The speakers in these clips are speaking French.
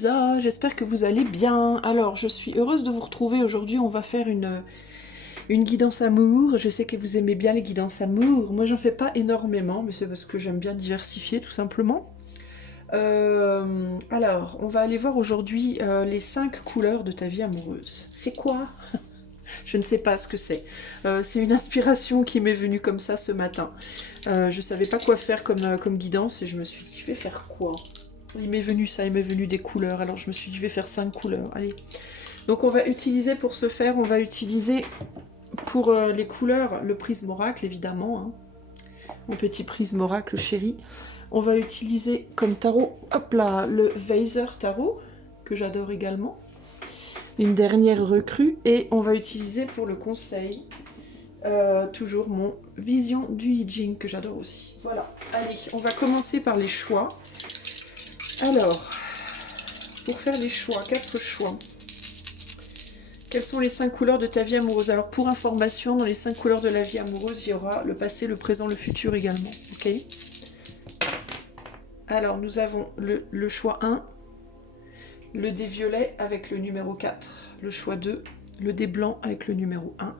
Lisa, j'espère que vous allez bien. Alors, je suis heureuse de vous retrouver aujourd'hui. On va faire une guidance amour. Je sais que vous aimez bien les guidances amour. Moi, j'en fais pas énormément, mais c'est parce que j'aime bien diversifier, tout simplement. Alors, on va aller voir aujourd'hui les 5 couleurs de ta vie amoureuse. C'est quoi? Je ne sais pas ce que c'est. C'est une inspiration qui m'est venue comme ça ce matin. Je savais pas quoi faire comme guidance et je me suis dit, je vais faire quoi? Il m'est venu ça, il m'est venu des couleurs. Alors je me suis dit, je vais faire 5 couleurs. Allez. Donc on va utiliser pour ce faire, on va utiliser pour les couleurs le prisme oracle évidemment. Hein. Mon petit prisme oracle chéri. On va utiliser comme tarot, hop là, le Weiser tarot, que j'adore également. Une dernière recrue. Et on va utiliser pour le conseil, toujours mon Vision du I Ching, que j'adore aussi. Voilà, allez, on va commencer par les choix. Alors, pour faire les choix, 4 choix. Quelles sont les 5 couleurs de ta vie amoureuse? Alors, pour information, dans les 5 couleurs de la vie amoureuse, il y aura le passé, le présent, le futur également. Ok. Alors, nous avons le choix 1, le dé violet avec le numéro 4. Le choix 2, le dé blanc avec le numéro 1.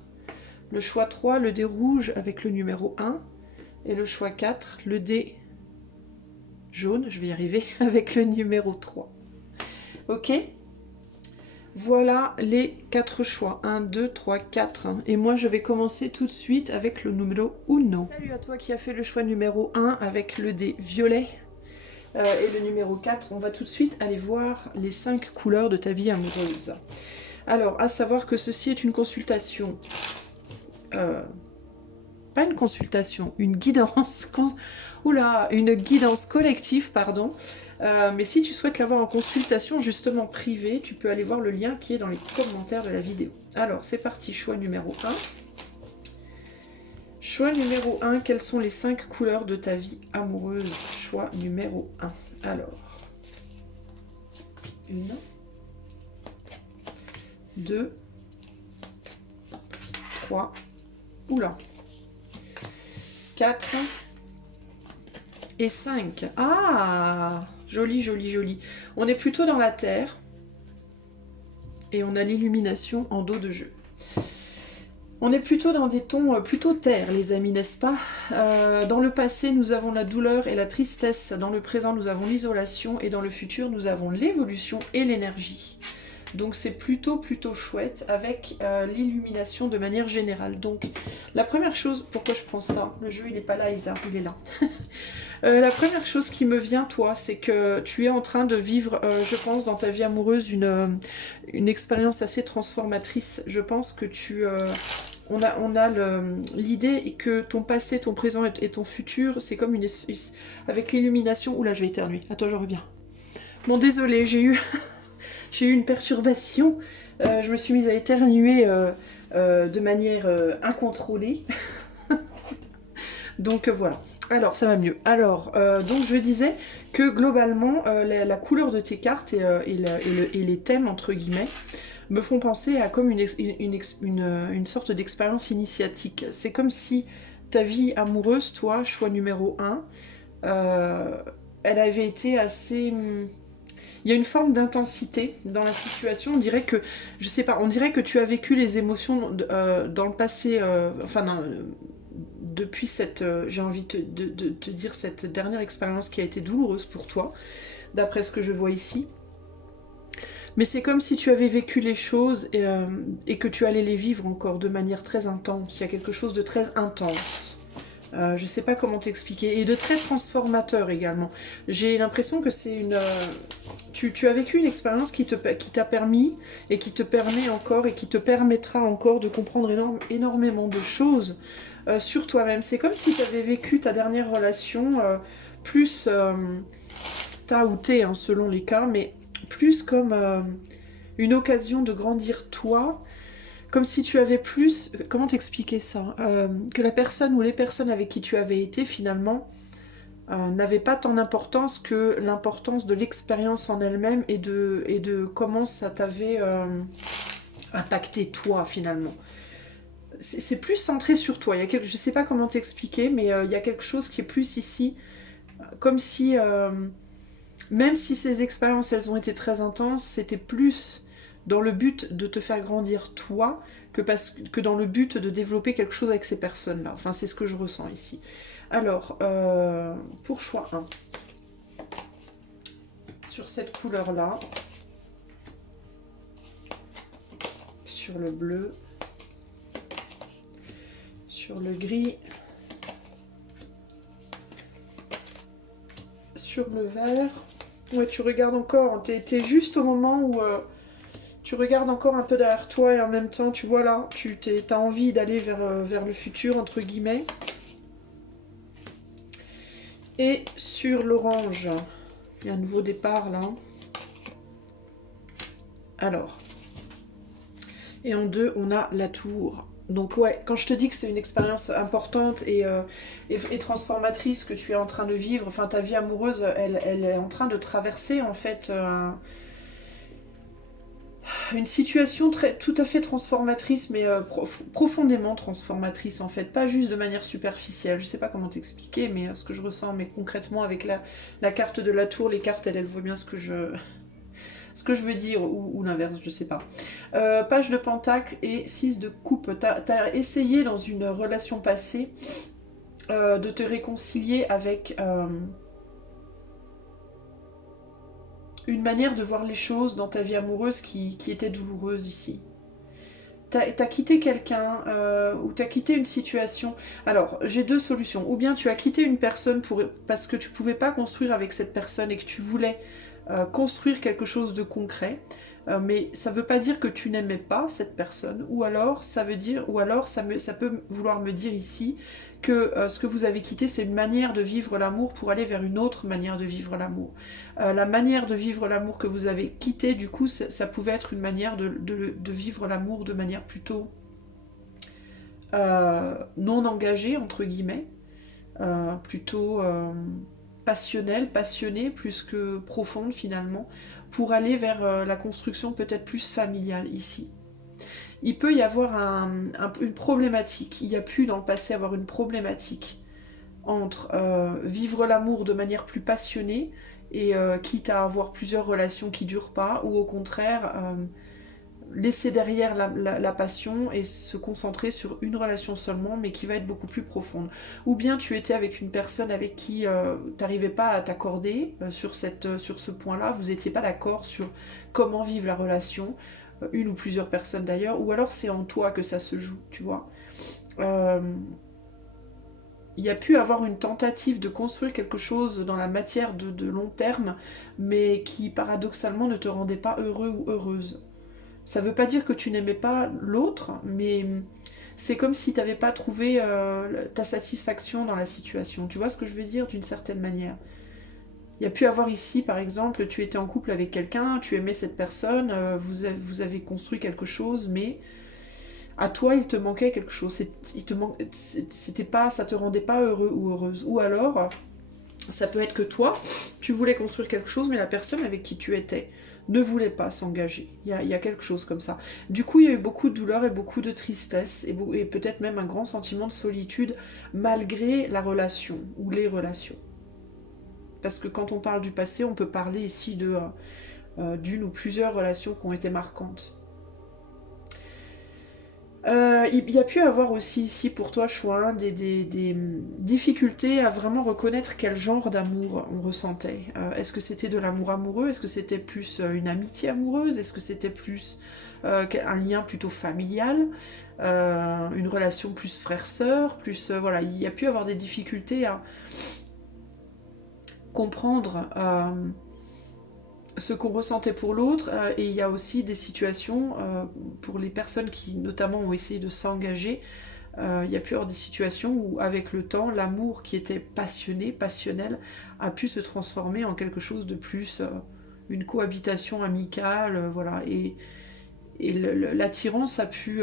Le choix 3, le dé rouge avec le numéro 1. Et le choix 4, le dé jaune, je vais y arriver, avec le numéro 3. Ok. Voilà les 4 choix. 1, 2, 3, 4. Et moi, je vais commencer tout de suite avec le numéro 1. Salut à toi qui as fait le choix numéro 1 avec le dé violet et le numéro 4. On va tout de suite aller voir les 5 couleurs de ta vie amoureuse. Alors, à savoir que ceci est une consultation. Pas une consultation, une guidance. Oula, une guidance collective, pardon. Mais si tu souhaites l'avoir en consultation justement privée, tu peux aller voir le lien qui est dans les commentaires de la vidéo. Alors, c'est parti, choix numéro 1. Choix numéro 1, quelles sont les 5 couleurs de ta vie amoureuse? Choix numéro 1. Alors, 1, 2, 3, oula, 4 et 5. Ah, joli, joli, joli. On est plutôt dans la terre et on a l'illumination en dos de jeu. On est plutôt dans des tons plutôt terre, les amis, n'est-ce pas? Dans le passé, nous avons la douleur et la tristesse. Dans le présent, nous avons l'isolation. Et dans le futur, nous avons l'évolution et l'énergie. Donc c'est plutôt chouette avec l'illumination de manière générale. Donc la première chose, pourquoi je prends ça? Le jeu il est pas là, Isa, il est là. La première chose qui me vient, toi, c'est que tu es en train de vivre, je pense, dans ta vie amoureuse, une expérience assez transformatrice. Je pense que on a l'idée que ton passé, ton présent et ton futur, c'est comme avec l'illumination. Oula, je vais éternuer. Attends, je reviens. Bon, désolé, j'ai eu une perturbation. Je me suis mise à éternuer de manière incontrôlée. Donc voilà. Alors, ça va mieux. Alors, donc je disais que globalement, la couleur de tes cartes et les thèmes, entre guillemets, me font penser à comme une sorte d'expérience initiatique. C'est comme si ta vie amoureuse, toi, choix numéro 1, elle avait été assez... Il y a une forme d'intensité dans la situation. On dirait que, je sais pas, on dirait que tu as vécu les émotions dans le passé, depuis cette, j'ai envie de te dire, cette dernière expérience qui a été douloureuse pour toi, d'après ce que je vois ici. Mais c'est comme si tu avais vécu les choses et que tu allais les vivre encore de manière très intense. Il y a quelque chose de très intense. Je sais pas comment t'expliquer. Et de très transformateur également. J'ai l'impression que c'est une... Tu as vécu une expérience qui t'a permis et qui te permet encore et qui te permettra encore de comprendre énormément de choses sur toi-même. C'est comme si tu avais vécu ta dernière relation plus ta ou t'es, hein, selon les cas, mais plus comme une occasion de grandir toi. Comme si tu avais plus... Comment t'expliquer ça? Que la personne ou les personnes avec qui tu avais été, finalement, n'avaient pas tant d'importance que l'importance de l'expérience en elle-même et de comment ça t'avait impacté toi, finalement. C'est plus centré sur toi. Je ne sais pas comment t'expliquer, mais il y a quelque chose qui est plus ici, comme si... Même si ces expériences, elles ont été très intenses, c'était plus dans le but de te faire grandir toi que dans le but de développer quelque chose avec ces personnes-là. Enfin, c'est ce que je ressens ici. Alors, pour choix 1, sur cette couleur-là, sur le bleu, sur le gris, sur le vert. Ouais, tu regardes encore, t'es juste au moment où tu regardes encore un peu derrière toi et en même temps, tu vois là, tu as envie d'aller vers le futur, entre guillemets. Et sur l'orange, il y a un nouveau départ là. Alors, et en 2, on a la tour. Donc ouais, quand je te dis que c'est une expérience importante et transformatrice que tu es en train de vivre, enfin ta vie amoureuse, elle est en train de traverser en fait une situation tout à fait transformatrice, mais profondément transformatrice en fait, pas juste de manière superficielle. Je sais pas comment t'expliquer, mais ce que je ressens, mais concrètement avec la carte de la tour, les cartes elles voient bien ce que je veux dire, ou l'inverse, je sais pas. Page de pentacle et 6 de coupe. T'as essayé dans une relation passée de te réconcilier avec une manière de voir les choses dans ta vie amoureuse qui était douloureuse ici. T'as quitté quelqu'un ou t'as quitté une situation. Alors, j'ai 2 solutions. Ou bien tu as quitté une personne parce que tu pouvais pas construire avec cette personne et que tu voulais construire quelque chose de concret. Mais ça veut pas dire que tu n'aimais pas cette personne. Ou alors, ça peut vouloir me dire ici que ce que vous avez quitté, c'est une manière de vivre l'amour pour aller vers une autre manière de vivre l'amour. La manière de vivre l'amour que vous avez quitté, du coup, ça pouvait être une manière de vivre l'amour de manière plutôt non engagée, entre guillemets, plutôt passionnelle, passionnée, plus que profonde finalement, pour aller vers la construction peut-être plus familiale ici. Il peut y avoir une problématique, il y a pu dans le passé avoir une problématique entre vivre l'amour de manière plus passionnée et quitte à avoir plusieurs relations qui durent pas, ou au contraire laisser derrière la passion et se concentrer sur une relation seulement, mais qui va être beaucoup plus profonde. Ou bien tu étais avec une personne avec qui tu n'arrivais pas à t'accorder sur ce point-là, vous n'étiez pas d'accord sur comment vivre la relation, une ou plusieurs personnes d'ailleurs, ou alors c'est en toi que ça se joue, tu vois. Il y a pu avoir une tentative de construire quelque chose dans la matière de long terme, mais qui paradoxalement ne te rendait pas heureux ou heureuse. Ça veut pas dire que tu n'aimais pas l'autre, mais c'est comme si tu n'avais pas trouvé ta satisfaction dans la situation. Tu vois ce que je veux dire d'une certaine manière. Il y a pu avoir ici, par exemple, tu étais en couple avec quelqu'un, tu aimais cette personne, vous avez construit quelque chose, mais à toi, il te manquait quelque chose. C'était pas, ça te rendait pas heureux ou heureuse. Ou alors, ça peut être que toi, tu voulais construire quelque chose, mais la personne avec qui tu étais ne voulait pas s'engager. Il y a quelque chose comme ça. Du coup, il y a eu beaucoup de douleur et beaucoup de tristesse, et peut-être même un grand sentiment de solitude, malgré la relation, ou les relations. Parce que quand on parle du passé, on peut parler ici d'une ou plusieurs relations qui ont été marquantes. Il y a pu avoir aussi ici pour toi, Chouin, des difficultés à vraiment reconnaître quel genre d'amour on ressentait. Est-ce que c'était de l'amour amoureux? Est-ce que c'était plus une amitié amoureuse? Est-ce que c'était plus un lien plutôt familial? Une relation plus frère-sœur? Plus, voilà, il y a pu avoir des difficultés à comprendre ce qu'on ressentait pour l'autre, et il y a aussi des situations pour les personnes qui notamment ont essayé de s'engager, il y a pu y avoir des situations où avec le temps l'amour qui était passionné, passionnel, a pu se transformer en quelque chose de plus, une cohabitation amicale, voilà, et l'attirance a pu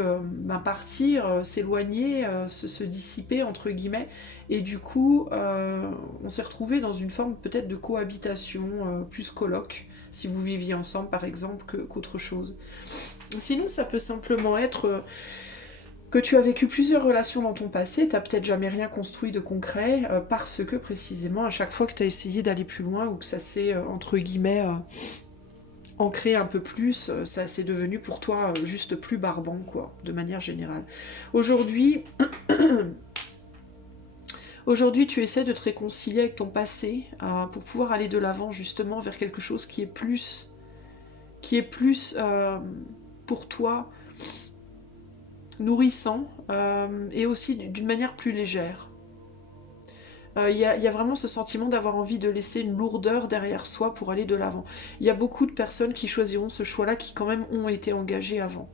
partir, s'éloigner, se dissiper entre guillemets, et du coup on s'est retrouvé dans une forme peut-être de cohabitation plus coloc, si vous viviez ensemble par exemple, qu'autre chose. Sinon ça peut simplement être que tu as vécu plusieurs relations dans ton passé, tu n'as peut-être jamais rien construit de concret, parce que précisément à chaque fois que tu as essayé d'aller plus loin ou que ça s'est, entre guillemets, ancré un peu plus, ça c'est devenu pour toi juste plus barbant, quoi, de manière générale. Aujourd'hui, aujourd'hui tu essaies de te réconcilier avec ton passé pour pouvoir aller de l'avant justement vers quelque chose qui est plus pour toi nourrissant et aussi d'une manière plus légère. Il y a vraiment ce sentiment d'avoir envie de laisser une lourdeur derrière soi pour aller de l'avant. Il y a beaucoup de personnes qui choisiront ce choix-là qui quand même ont été engagées avant.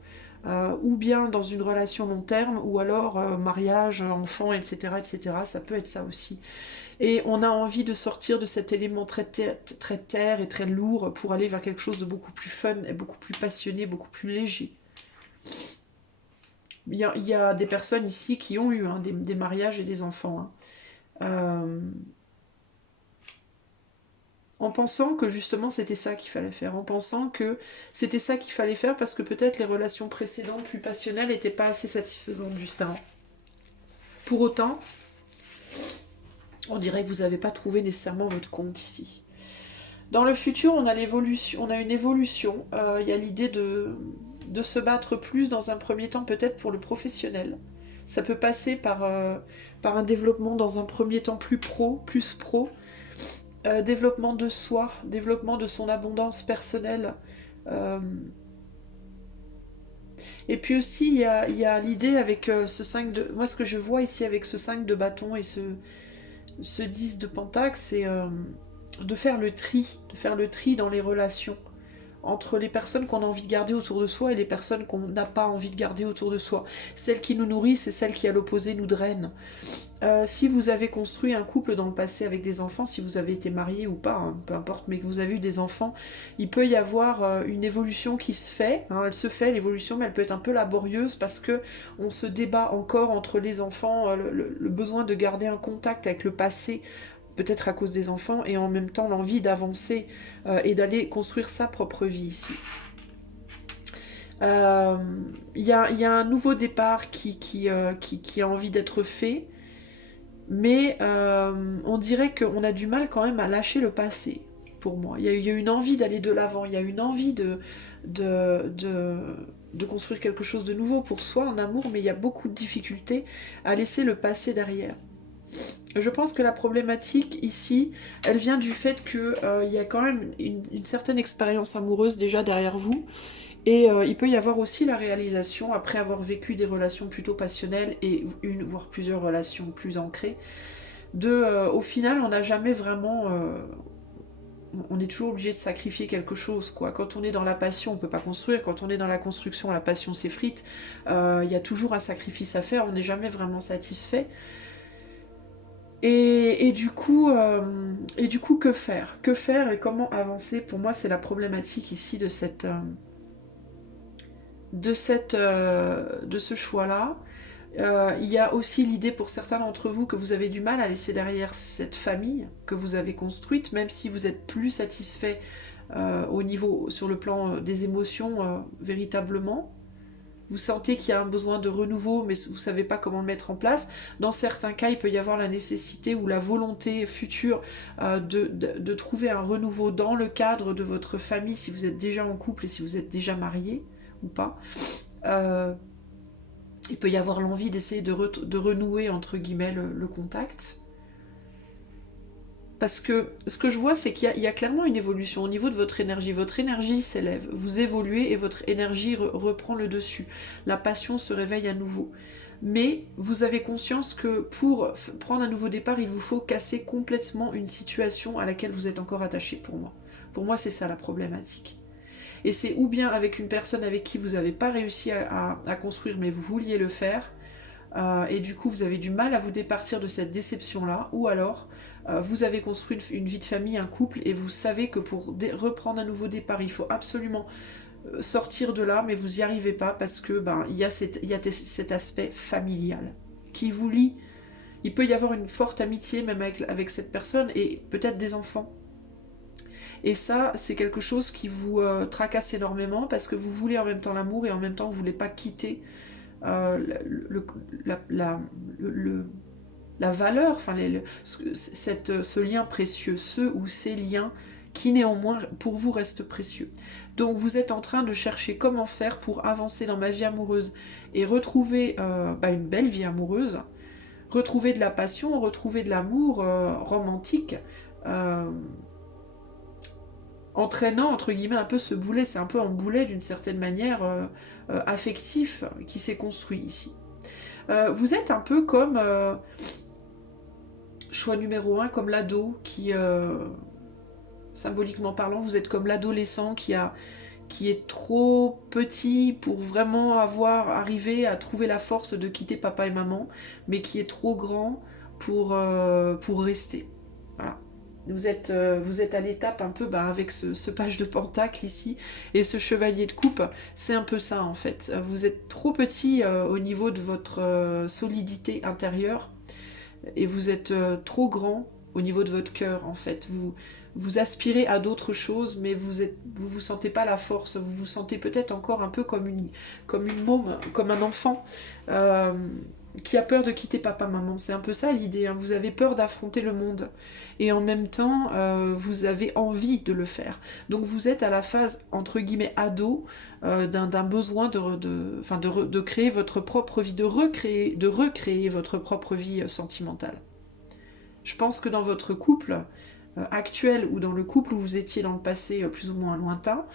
Ou bien dans une relation long terme, ou alors mariage, enfant, etc., etc. Ça peut être ça aussi. Et on a envie de sortir de cet élément très terre et très lourd pour aller vers quelque chose de beaucoup plus fun, et beaucoup plus passionné, beaucoup plus léger. Il y a des personnes ici qui ont eu des mariages et des enfants. En pensant que justement c'était ça qu'il fallait faire, en pensant que c'était ça qu'il fallait faire parce que peut-être les relations précédentes plus passionnelles n'étaient pas assez satisfaisantes justement. Pour autant, on dirait que vous n'avez pas trouvé nécessairement votre compte ici. Dans le futur, on a une évolution. Il y a l'idée de se battre plus dans un premier temps, peut-être pour le professionnel. Ça peut passer par un développement dans un premier temps plus pro, développement de soi, développement de son abondance personnelle. Euh, et puis aussi, il y a l'idée avec ce 5 de... Moi, ce que je vois ici avec ce 5 de bâton et ce 10 de pentacle, c'est de faire le tri dans les relations entre les personnes qu'on a envie de garder autour de soi et les personnes qu'on n'a pas envie de garder autour de soi. Celles qui nous nourrissent et celles qui, à l'opposé, nous drainent. Si vous avez construit un couple dans le passé avec des enfants, si vous avez été marié ou pas, hein, peu importe, mais que vous avez eu des enfants, il peut y avoir une évolution qui se fait. Hein, elle se fait, l'évolution, mais elle peut être un peu laborieuse parce que on se débat encore entre les enfants, le besoin de garder un contact avec le passé, peut-être à cause des enfants, et en même temps l'envie d'avancer et d'aller construire sa propre vie ici. Il y a un nouveau départ qui a envie d'être fait, mais on dirait qu'on a du mal quand même à lâcher le passé, pour moi. Il y a une envie d'aller de l'avant, il y a une envie de construire quelque chose de nouveau pour soi en amour, mais il y a beaucoup de difficultés à laisser le passé derrière. Je pense que la problématique ici, elle vient du fait qu'il y a quand même une certaine expérience amoureuse déjà derrière vous. Et il peut y avoir aussi la réalisation, après avoir vécu des relations plutôt passionnelles et une voire plusieurs relations plus ancrées, au final, on n'a jamais vraiment... on est toujours obligé de sacrifier quelque chose, quoi. Quand on est dans la passion, on ne peut pas construire. Quand on est dans la construction, la passion s'effrite. Il y a toujours un sacrifice à faire. On n'est jamais vraiment satisfait. Et du coup, que faire? Que faire et comment avancer? Pour moi, c'est la problématique ici de ce choix-là. Il y a aussi l'idée pour certains d'entre vous que vous avez du mal à laisser derrière cette famille que vous avez construite, même si vous êtes plus satisfait sur le plan des émotions véritablement. Vous sentez qu'il y a un besoin de renouveau, mais vous ne savez pas comment le mettre en place. Dans certains cas, il peut y avoir la nécessité ou la volonté future de trouver un renouveau dans le cadre de votre famille, si vous êtes déjà en couple et si vous êtes déjà marié ou pas. Il peut y avoir l'envie d'essayer de renouer, entre guillemets, le contact. Parce que ce que je vois, c'est qu'il y a clairement une évolution au niveau de votre énergie. Votre énergie s'élève, vous évoluez et votre énergie reprend le dessus. La passion se réveille à nouveau. Mais vous avez conscience que pour prendre un nouveau départ, il vous faut casser complètement une situation à laquelle vous êtes encore attaché pour moi. Pour moi, c'est ça la problématique. Et c'est ou bien avec une personne avec qui vous n'avez pas réussi à construire, mais vous vouliez le faire, et du coup vous avez du mal à vous départir de cette déception-là, ou alors vous avez construit une vie de famille, un couple, et vous savez que pour reprendre un nouveau départ, il faut absolument sortir de là, mais vous n'y arrivez pas parce que il y a cet aspect familial qui vous lie. Il peut y avoir une forte amitié même avec cette personne et peut-être des enfants. Et ça, c'est quelque chose qui vous tracasse énormément parce que vous voulez en même temps l'amour et en même temps vous ne voulez pas quitter le, la valeur, enfin ce lien précieux, ce ou ces liens qui néanmoins pour vous restent précieux. Donc vous êtes en train de chercher comment faire pour avancer dans ma vie amoureuse et retrouver une belle vie amoureuse, retrouver de la passion, retrouver de l'amour romantique, entraînant entre guillemets un peu ce boulet, c'est un peu un boulet d'une certaine manière affectif qui s'est construit ici. Vous êtes un peu comme choix numéro 1, comme l'ado qui, symboliquement parlant, vous êtes comme l'adolescent qui est trop petit pour vraiment arriver à trouver la force de quitter papa et maman, mais qui est trop grand pour rester. Voilà. Vous êtes à l'étape un peu avec ce page de pentacle ici et ce chevalier de coupe, c'est un peu ça en fait. Vous êtes trop petit au niveau de votre solidité intérieure et vous êtes trop grand au niveau de votre cœur en fait. Vous aspirez à d'autres choses, mais vous sentez pas la force. Vous vous sentez peut-être encore un peu comme une môme, comme un enfant qui a peur de quitter papa-maman. C'est un peu ça l'idée. Hein. Vous avez peur d'affronter le monde. Et en même temps, vous avez envie de le faire. Donc vous êtes à la phase, entre guillemets, ado, d'un besoin de créer votre propre vie, de recréer votre propre vie sentimentale. Je pense que dans votre couple actuel ou dans le couple où vous étiez dans le passé plus ou moins lointain,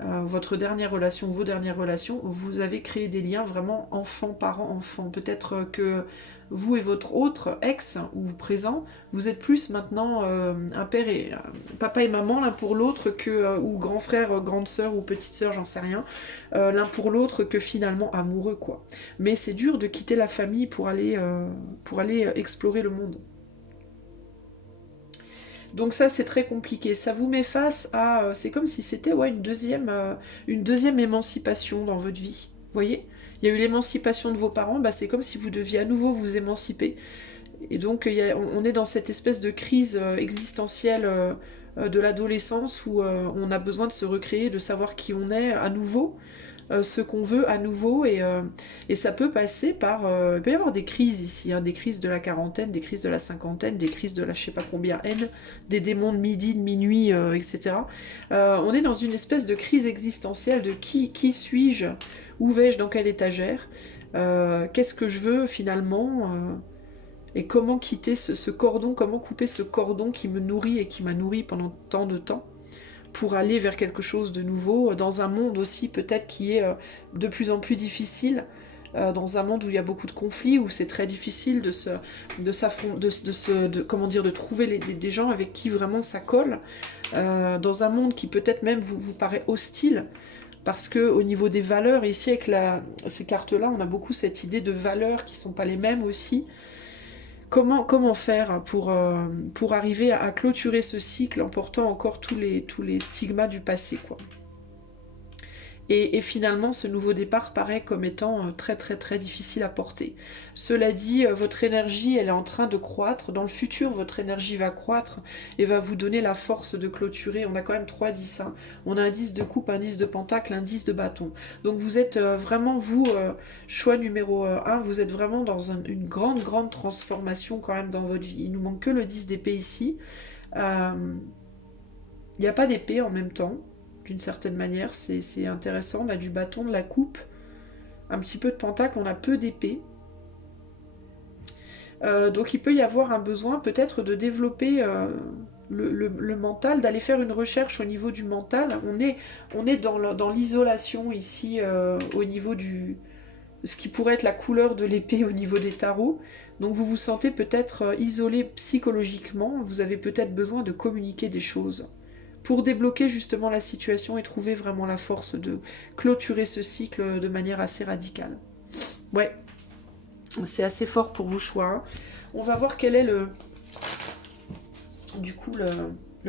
votre dernière relation, vos dernières relations, vous avez créé des liens vraiment enfant, parent, enfant. Peut-être que vous et votre autre ex ou présent, vous êtes plus maintenant un père et papa et maman l'un pour l'autre que ou grand frère, grande sœur ou petite sœur, j'en sais rien, l'un pour l'autre que finalement amoureux quoi. Mais c'est dur de quitter la famille pour aller explorer le monde. Donc ça c'est très compliqué, ça vous met face à, c'est comme si c'était une deuxième émancipation dans votre vie, vous voyez. Il y a eu l'émancipation de vos parents, c'est comme si vous deviez à nouveau vous émanciper. Et donc on est dans cette espèce de crise existentielle de l'adolescence où on a besoin de se recréer, de savoir qui on est à nouveau, ce qu'on veut à nouveau et ça peut passer par il peut y avoir des crises ici, hein, des crises de la quarantaine, des crises de la cinquantaine, des crises de la je sais pas combien N, des démons de midi, de minuit, etc. On est dans une espèce de crise existentielle de qui suis-je, où vais-je, dans quelle étagère, qu'est-ce que je veux finalement, et comment quitter ce cordon, comment couper ce cordon qui me nourrit et qui m'a nourri pendant tant de temps pour aller vers quelque chose de nouveau, dans un monde aussi peut-être qui est de plus en plus difficile, dans un monde où il y a beaucoup de conflits, où c'est très difficile de trouver des gens avec qui vraiment ça colle, dans un monde qui peut-être même vous paraît hostile, parce que au niveau des valeurs, ici avec ces cartes-là, on a beaucoup cette idée de valeurs qui sont pas les mêmes aussi. Comment faire pour arriver à clôturer ce cycle en portant encore tous les stigmas du passé, quoi. Et finalement, ce nouveau départ paraît comme étant très très très difficile à porter. Cela dit, votre énergie, elle est en train de croître. Dans le futur, votre énergie va croître et va vous donner la force de clôturer. On a quand même 3 10. Hein. On a un 10 de coupe, un 10 de pentacle, un 10 de bâton. Donc vous êtes vraiment, vous, choix numéro 1, vous êtes vraiment dans une grande, grande transformation quand même dans votre vie. Il nous manque que le 10 d'épée ici. Il n'y a pas d'épée en même temps. D'une certaine manière, c'est intéressant. On a du bâton, de la coupe, un petit peu de pentacle, on a peu d'épée. Donc il peut y avoir un besoin peut-être de développer le mental, d'aller faire une recherche au niveau du mental. On est dans l'isolation ici, au niveau ce qui pourrait être la couleur de l'épée au niveau des tarots. Donc vous vous sentez peut-être isolé psychologiquement, vous avez peut-être besoin de communiquer des choses pour débloquer justement la situation et trouver vraiment la force de clôturer ce cycle de manière assez radicale. Ouais, c'est assez fort pour vous, choix. Hein. On va voir quel est le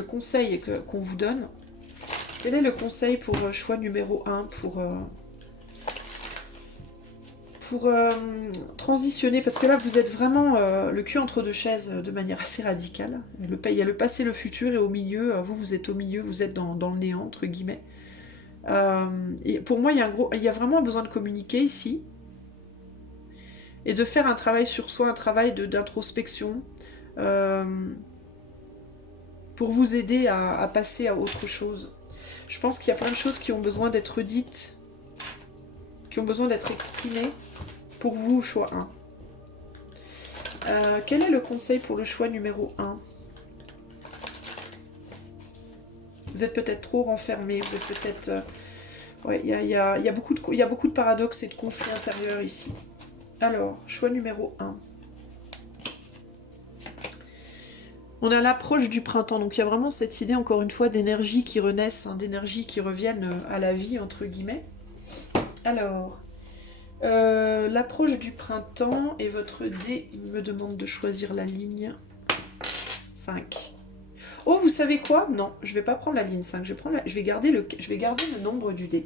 conseil qu'on vous donne. Quel est le conseil pour choix numéro 1 pour transitionner, parce que là vous êtes vraiment le cul entre deux chaises de manière assez radicale. Il y a le passé, le futur, et au milieu, vous êtes au milieu, vous êtes dans le néant, entre guillemets. Et pour moi, il y a vraiment besoin de communiquer ici. et de faire un travail sur soi, un travail d'introspection, pour vous aider à passer à autre chose. Je pense qu'il y a plein de choses qui ont besoin d'être dites, qui ont besoin d'être exprimées pour vous, choix 1. Quel est le conseil pour le choix numéro 1? Vous êtes peut-être trop renfermé, vous êtes peut-être... ouais, il y a beaucoup de paradoxes et de conflits intérieurs ici. Alors, choix numéro 1. On a l'approche du printemps, donc il y a vraiment cette idée, encore une fois, d'énergie qui renaissent, hein, d'énergie qui reviennent à la vie, entre guillemets. Alors, l'approche du printemps et votre dé me demande de choisir la ligne 5. Oh, vous savez quoi? Non, je vais pas prendre la ligne 5, je vais garder le nombre du dé.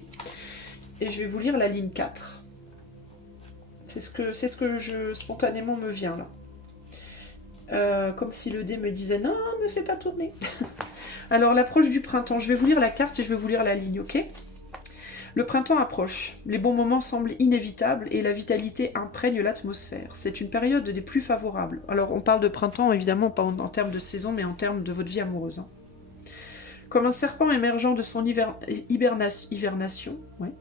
Et je vais vous lire la ligne 4. C'est ce que spontanément me vient là. Comme si le dé me disait non, me fais pas tourner. Alors l'approche du printemps, je vais vous lire la carte et je vais vous lire la ligne, ok? Le printemps approche, les bons moments semblent inévitables et la vitalité imprègne l'atmosphère. C'est une période des plus favorables. Alors on parle de printemps évidemment pas en termes de saison mais en termes de votre vie amoureuse. Hein. Comme un serpent émergeant de son hibernation, ouais,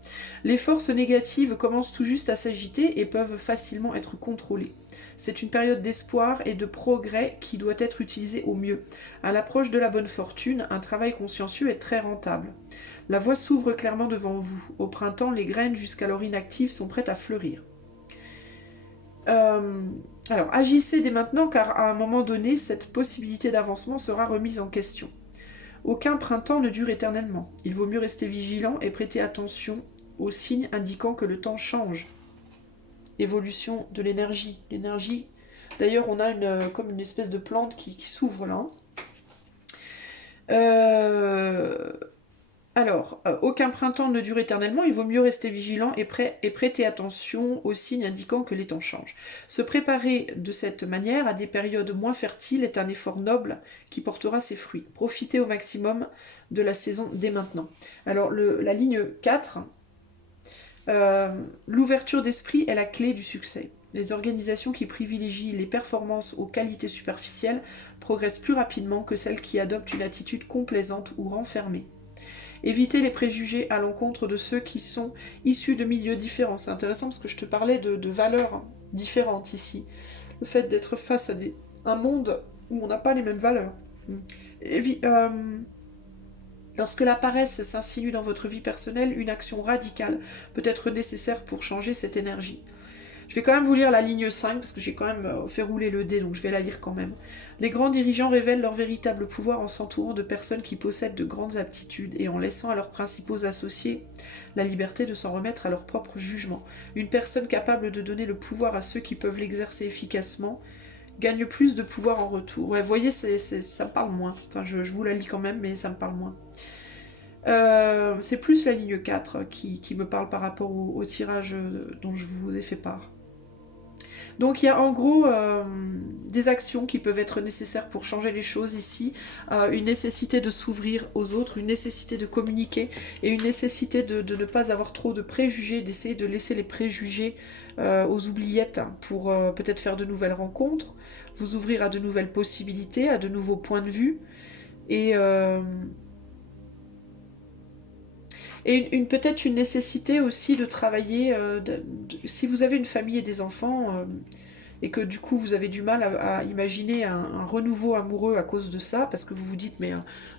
les forces négatives commencent tout juste à s'agiter et peuvent facilement être contrôlées. C'est une période d'espoir et de progrès qui doit être utilisée au mieux. À l'approche de la bonne fortune, un travail consciencieux est très rentable. La voie s'ouvre clairement devant vous. Au printemps, les graines jusqu'alors inactives sont prêtes à fleurir. Alors, agissez dès maintenant car à un moment donné, cette possibilité d'avancement sera remise en question. Aucun printemps ne dure éternellement. Il vaut mieux rester vigilant et prêter attention aux signes indiquant que le temps change. Évolution de l'énergie. L'énergie, d'ailleurs, on a comme une espèce de plante qui s'ouvre là. Alors, aucun printemps ne dure éternellement, il vaut mieux rester vigilant et prêter attention aux signes indiquant que les temps changent. Se préparer de cette manière à des périodes moins fertiles est un effort noble qui portera ses fruits. Profitez au maximum de la saison dès maintenant. Alors, la ligne 4, l'ouverture d'esprit est la clé du succès. Les organisations qui privilégient les performances aux qualités superficielles progressent plus rapidement que celles qui adoptent une attitude complaisante ou renfermée. Évitez les préjugés à l'encontre de ceux qui sont issus de milieux différents. C'est intéressant parce que je te parlais de valeurs différentes ici. Le fait d'être face à un monde où on n'a pas les mêmes valeurs. Lorsque la paresse s'insinue dans votre vie personnelle, une action radicale peut être nécessaire pour changer cette énergie. Je vais quand même vous lire la ligne 5 parce que j'ai quand même fait rouler le dé, donc je vais la lire quand même. Les grands dirigeants révèlent leur véritable pouvoir en s'entourant de personnes qui possèdent de grandes aptitudes et en laissant à leurs principaux associés la liberté de s'en remettre à leur propre jugement. Une personne capable de donner le pouvoir à ceux qui peuvent l'exercer efficacement gagne plus de pouvoir en retour. Ouais, vous voyez, ça me parle moins. Enfin, je vous la lis quand même, mais ça me parle moins. C'est plus la ligne 4 qui me parle par rapport au tirage dont je vous ai fait part. Donc il y a en gros des actions qui peuvent être nécessaires pour changer les choses ici, une nécessité de s'ouvrir aux autres, une nécessité de communiquer et une nécessité de ne pas avoir trop de préjugés, d'essayer de laisser les préjugés aux oubliettes pour peut-être faire de nouvelles rencontres, vous ouvrir à de nouvelles possibilités, à de nouveaux points de vue et peut-être une nécessité aussi de travailler, si vous avez une famille et des enfants, et que du coup vous avez du mal à imaginer un renouveau amoureux à cause de ça, parce que vous vous dites, mais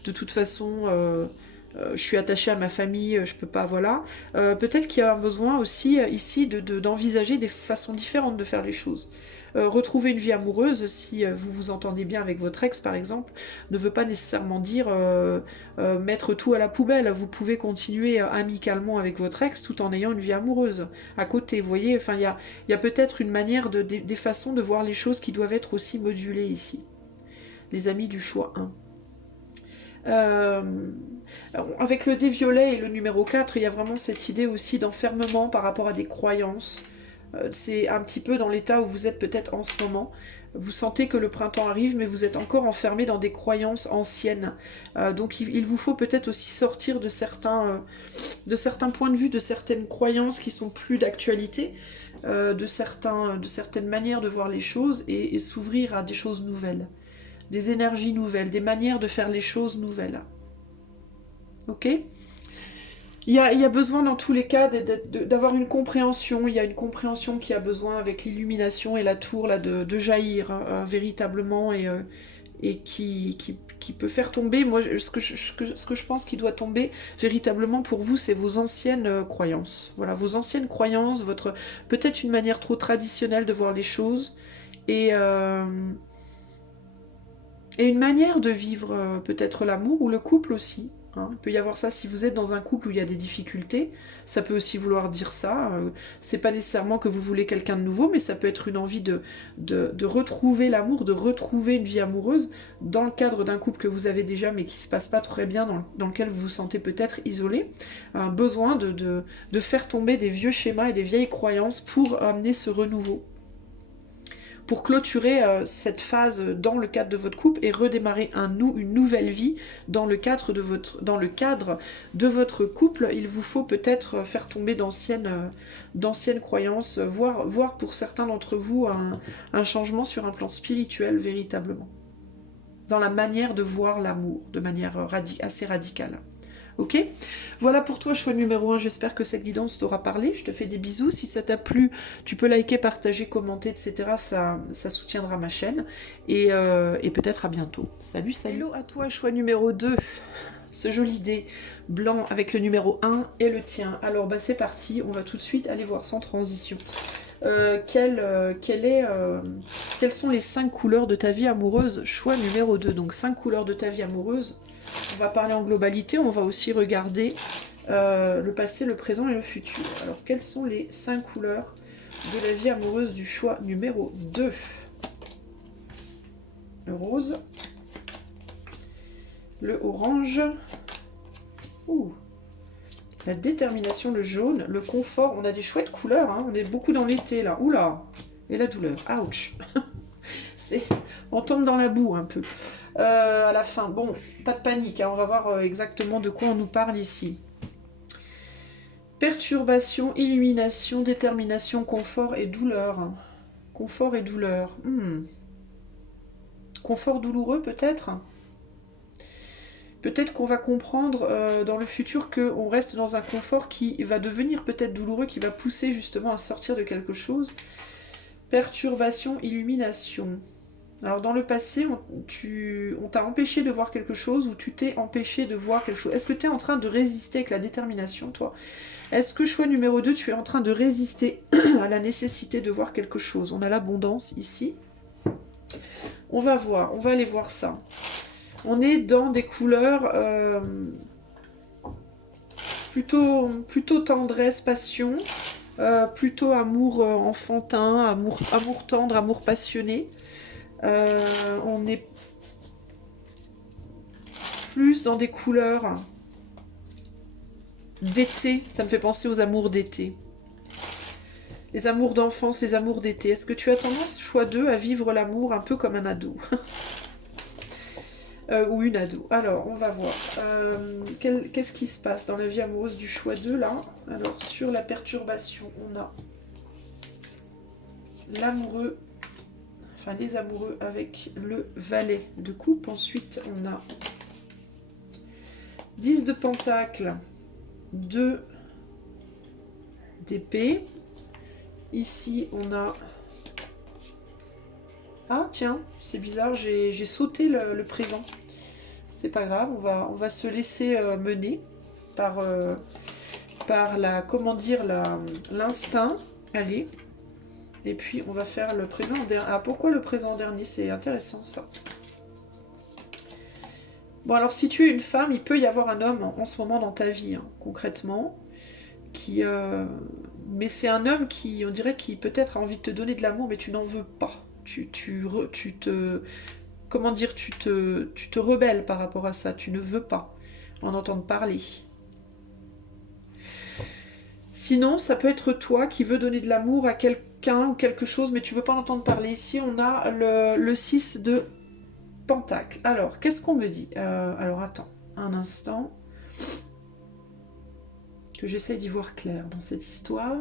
de toute façon, je suis attachée à ma famille, je peux pas, voilà. Peut-être qu'il y a un besoin aussi ici d'envisager des façons différentes de faire les choses. Retrouver une vie amoureuse, si vous vous entendez bien avec votre ex par exemple, ne veut pas nécessairement dire mettre tout à la poubelle. Vous pouvez continuer amicalement avec votre ex tout en ayant une vie amoureuse à côté. Vous voyez, enfin, il y a peut-être une manière, des façons de voir les choses qui doivent être aussi modulées ici. Les amis du choix 1. Avec le dé violet et le numéro 4, il y a vraiment cette idée aussi d'enfermement par rapport à des croyances. C'est un petit peu dans l'état où vous êtes peut-être en ce moment. Vous sentez que le printemps arrive, mais vous êtes encore enfermé dans des croyances anciennes. Donc il vous faut peut-être aussi sortir de certains points de vue, de certaines croyances qui sont plus d'actualité, de certaines manières de voir les choses et s'ouvrir à des choses nouvelles, des énergies nouvelles, des manières de faire les choses nouvelles. Ok ? Il y a besoin dans tous les cas d'avoir une compréhension. Il y a une compréhension qui a besoin avec l'illumination et la tour là, de jaillir véritablement et qui peut faire tomber. Moi, ce que je pense qui doit tomber véritablement pour vous, c'est vos anciennes croyances. Voilà, vos anciennes croyances, votre peut-être une manière trop traditionnelle de voir les choses et une manière de vivre peut-être l'amour ou le couple aussi. Hein. Il peut y avoir ça si vous êtes dans un couple où il y a des difficultés. Ça peut aussi vouloir dire ça. C'est pas nécessairement que vous voulez quelqu'un de nouveau, mais ça peut être une envie de retrouver l'amour, de retrouver une vie amoureuse dans le cadre d'un couple que vous avez déjà, mais qui se passe pas très bien, dans lequel vous vous sentez peut-être isolé. Un besoin de faire tomber des vieux schémas et des vieilles croyances pour amener ce renouveau. Pour clôturer cette phase dans le cadre de votre couple et redémarrer une nouvelle vie dans le cadre de votre couple, il vous faut peut-être faire tomber d'anciennes croyances, voire pour certains d'entre vous un changement sur un plan spirituel véritablement, dans la manière de voir l'amour, de manière assez radicale. Ok, voilà pour toi choix numéro 1, j'espère que cette guidance t'aura parlé, je te fais des bisous, si ça t'a plu, tu peux liker, partager, commenter, etc, ça soutiendra ma chaîne, et peut-être à bientôt. Salut, salut. Hello à toi choix numéro 2, ce joli dé blanc avec le numéro 1 et le tien. Alors bah c'est parti, on va tout de suite aller voir sans transition. Quelles sont les 5 couleurs de ta vie amoureuse, choix numéro 2, donc 5 couleurs de ta vie amoureuse. On va parler en globalité, on va aussi regarder le passé, le présent et le futur. Alors, quelles sont les 5 couleurs de la vie amoureuse du choix numéro 2? Le rose, le orange, la détermination, le jaune, le confort. On a des chouettes couleurs, hein. On est beaucoup dans l'été là. Oula, et la douleur, ouch. On tombe dans la boue un peu. À la fin, bon, pas de panique, hein, on va voir exactement de quoi on nous parle ici. Perturbation, illumination, détermination, confort et douleur. Confort et douleur. Confort douloureux peut-être. Peut-être qu'on va comprendre dans le futur qu'on reste dans un confort qui va devenir peut-être douloureux, qui va pousser justement à sortir de quelque chose. Perturbation, illumination. Alors dans le passé, on t'a empêché de voir quelque chose ou tu t'es empêché de voir quelque chose. Est-ce que tu es en train de résister avec la détermination, toi? Est-ce que choix numéro 2, tu es en train de résister à la nécessité de voir quelque chose? On a l'abondance ici. On va voir, on va aller voir ça. On est dans des couleurs plutôt tendresse, passion, plutôt amour enfantin, amour tendre, amour passionné. On est plus dans des couleurs d'été. Ça me fait penser aux amours d'été. Les amours d'enfance, les amours d'été. Est-ce que tu as tendance, choix 2, à vivre l'amour un peu comme un ado? Ou une ado. Alors, on va voir. Qu'est-ce qui se passe dans la vie amoureuse du choix 2, là? Alors, sur la perturbation, on a l'amoureux, enfin les amoureux avec le valet de coupe. Ensuite, on a 10 de pentacle, 2 d'épée. Ici, on a... Ah, tiens, c'est bizarre, j'ai sauté le présent. C'est pas grave, on va se laisser mener par la, comment dire, l'instinct. Allez. Et puis, on va faire le présent dernier. Ah, pourquoi le présent dernier? C'est intéressant, ça. Bon, alors, si tu es une femme, il peut y avoir un homme en ce moment dans ta vie, hein, concrètement, qui... Mais c'est un homme qui, on dirait, qui peut-être a envie de te donner de l'amour, mais tu n'en veux pas. Tu te... Comment dire, tu te rebelles par rapport à ça. Tu ne veux pas en entendre parler. Sinon, ça peut être toi qui veux donner de l'amour à quelqu'un ou quelque chose, mais tu veux pas en entendre parler. Ici, on a le 6 de Pentacle. Alors, qu'est-ce qu'on me dit? Alors, attends un instant. Que j'essaye d'y voir clair dans cette histoire.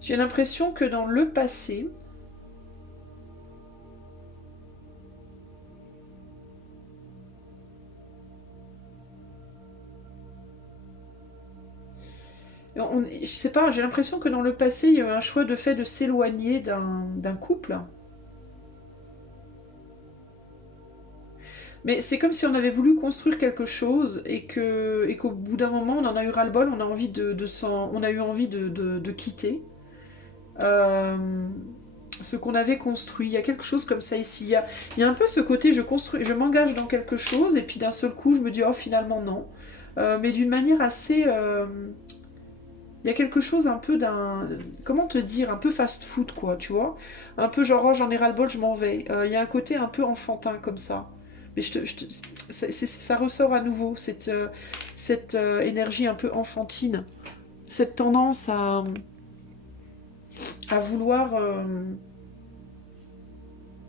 J'ai l'impression que dans le passé, je sais pas, j'ai l'impression que dans le passé, il y a eu un choix de fait de s'éloigner d'un couple. Mais c'est comme si on avait voulu construire quelque chose et qu'au bout d'un moment, on en a eu ras-le-bol, on a envie on a eu envie de quitter euh, ce qu'on avait construit. Il y a quelque chose comme ça ici. Il y a un peu ce côté, je m'engage dans quelque chose et puis d'un seul coup, je me dis, oh finalement non. Mais d'une manière assez... il y a quelque chose un peu comment te dire, un peu fast-food, quoi, tu vois. Un peu genre, oh, j'en ai ras-le-bol, je m'en vais. Il y a un côté un peu enfantin comme ça. Mais ça ressort à nouveau, cette énergie un peu enfantine. Cette tendance à vouloir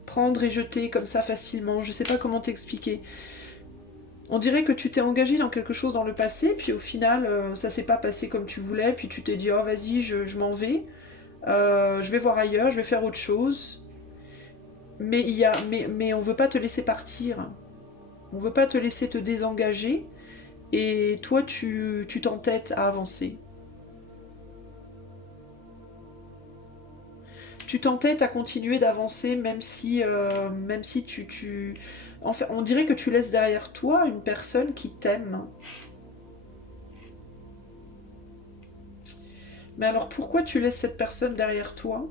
prendre et jeter comme ça facilement. Je sais pas comment t'expliquer. On dirait que tu t'es engagé dans quelque chose dans le passé, puis au final, ça s'est pas passé comme tu voulais, puis tu t'es dit, oh vas-y, je m'en vais. Je vais voir ailleurs, je vais faire autre chose. Mais on veut pas te laisser partir. On veut pas te laisser te désengager. Et toi, tu t'entêtes à avancer. Tu t'entêtes à continuer d'avancer, même si En fait, on dirait que tu laisses derrière toi une personne qui t'aime. Mais alors pourquoi tu laisses cette personne derrière toi?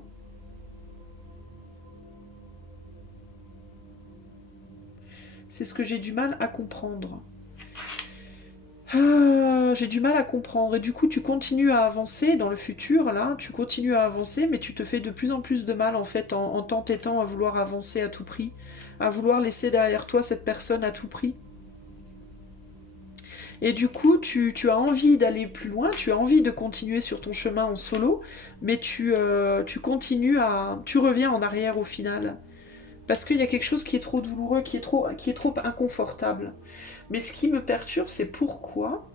C'est ce que j'ai du mal à comprendre. Ah, j'ai du mal à comprendre. Et du coup, tu continues à avancer dans le futur, là. Tu continues à avancer, mais tu te fais de plus en plus de mal, en fait, en t'entêtant à vouloir avancer à tout prix. À vouloir laisser derrière toi cette personne à tout prix. Et du coup, tu as envie d'aller plus loin, tu as envie de continuer sur ton chemin en solo, mais tu continues à... Tu reviens en arrière au final. Parce qu'il y a quelque chose qui est trop douloureux, qui est trop inconfortable. Mais ce qui me perturbe, c'est pourquoi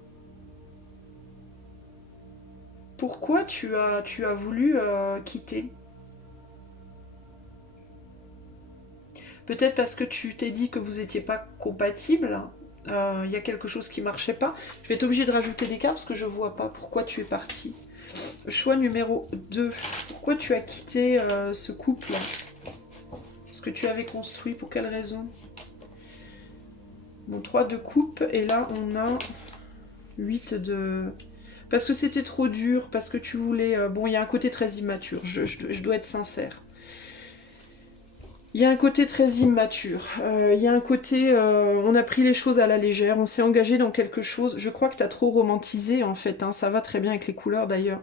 tu as voulu quitter. Peut-être parce que tu t'es dit que vous n'étiez pas compatibles. Il y a quelque chose qui marchait pas. Je vais être obligée de rajouter des cartes parce que je vois pas pourquoi tu es parti. Choix numéro 2. Pourquoi tu as quitté ce couple? Ce que tu avais construit, pour quelle raison? Bon, 3 de coupe, et là on a 8 de... Parce que c'était trop dur, parce que tu voulais... Bon, il y a un côté très immature, je dois être sincère. Il y a un côté très immature. Il y a un côté... on a pris les choses à la légère, on s'est engagé dans quelque chose. Je crois que tu as trop romantisé, en fait. Hein, ça va très bien avec les couleurs, d'ailleurs.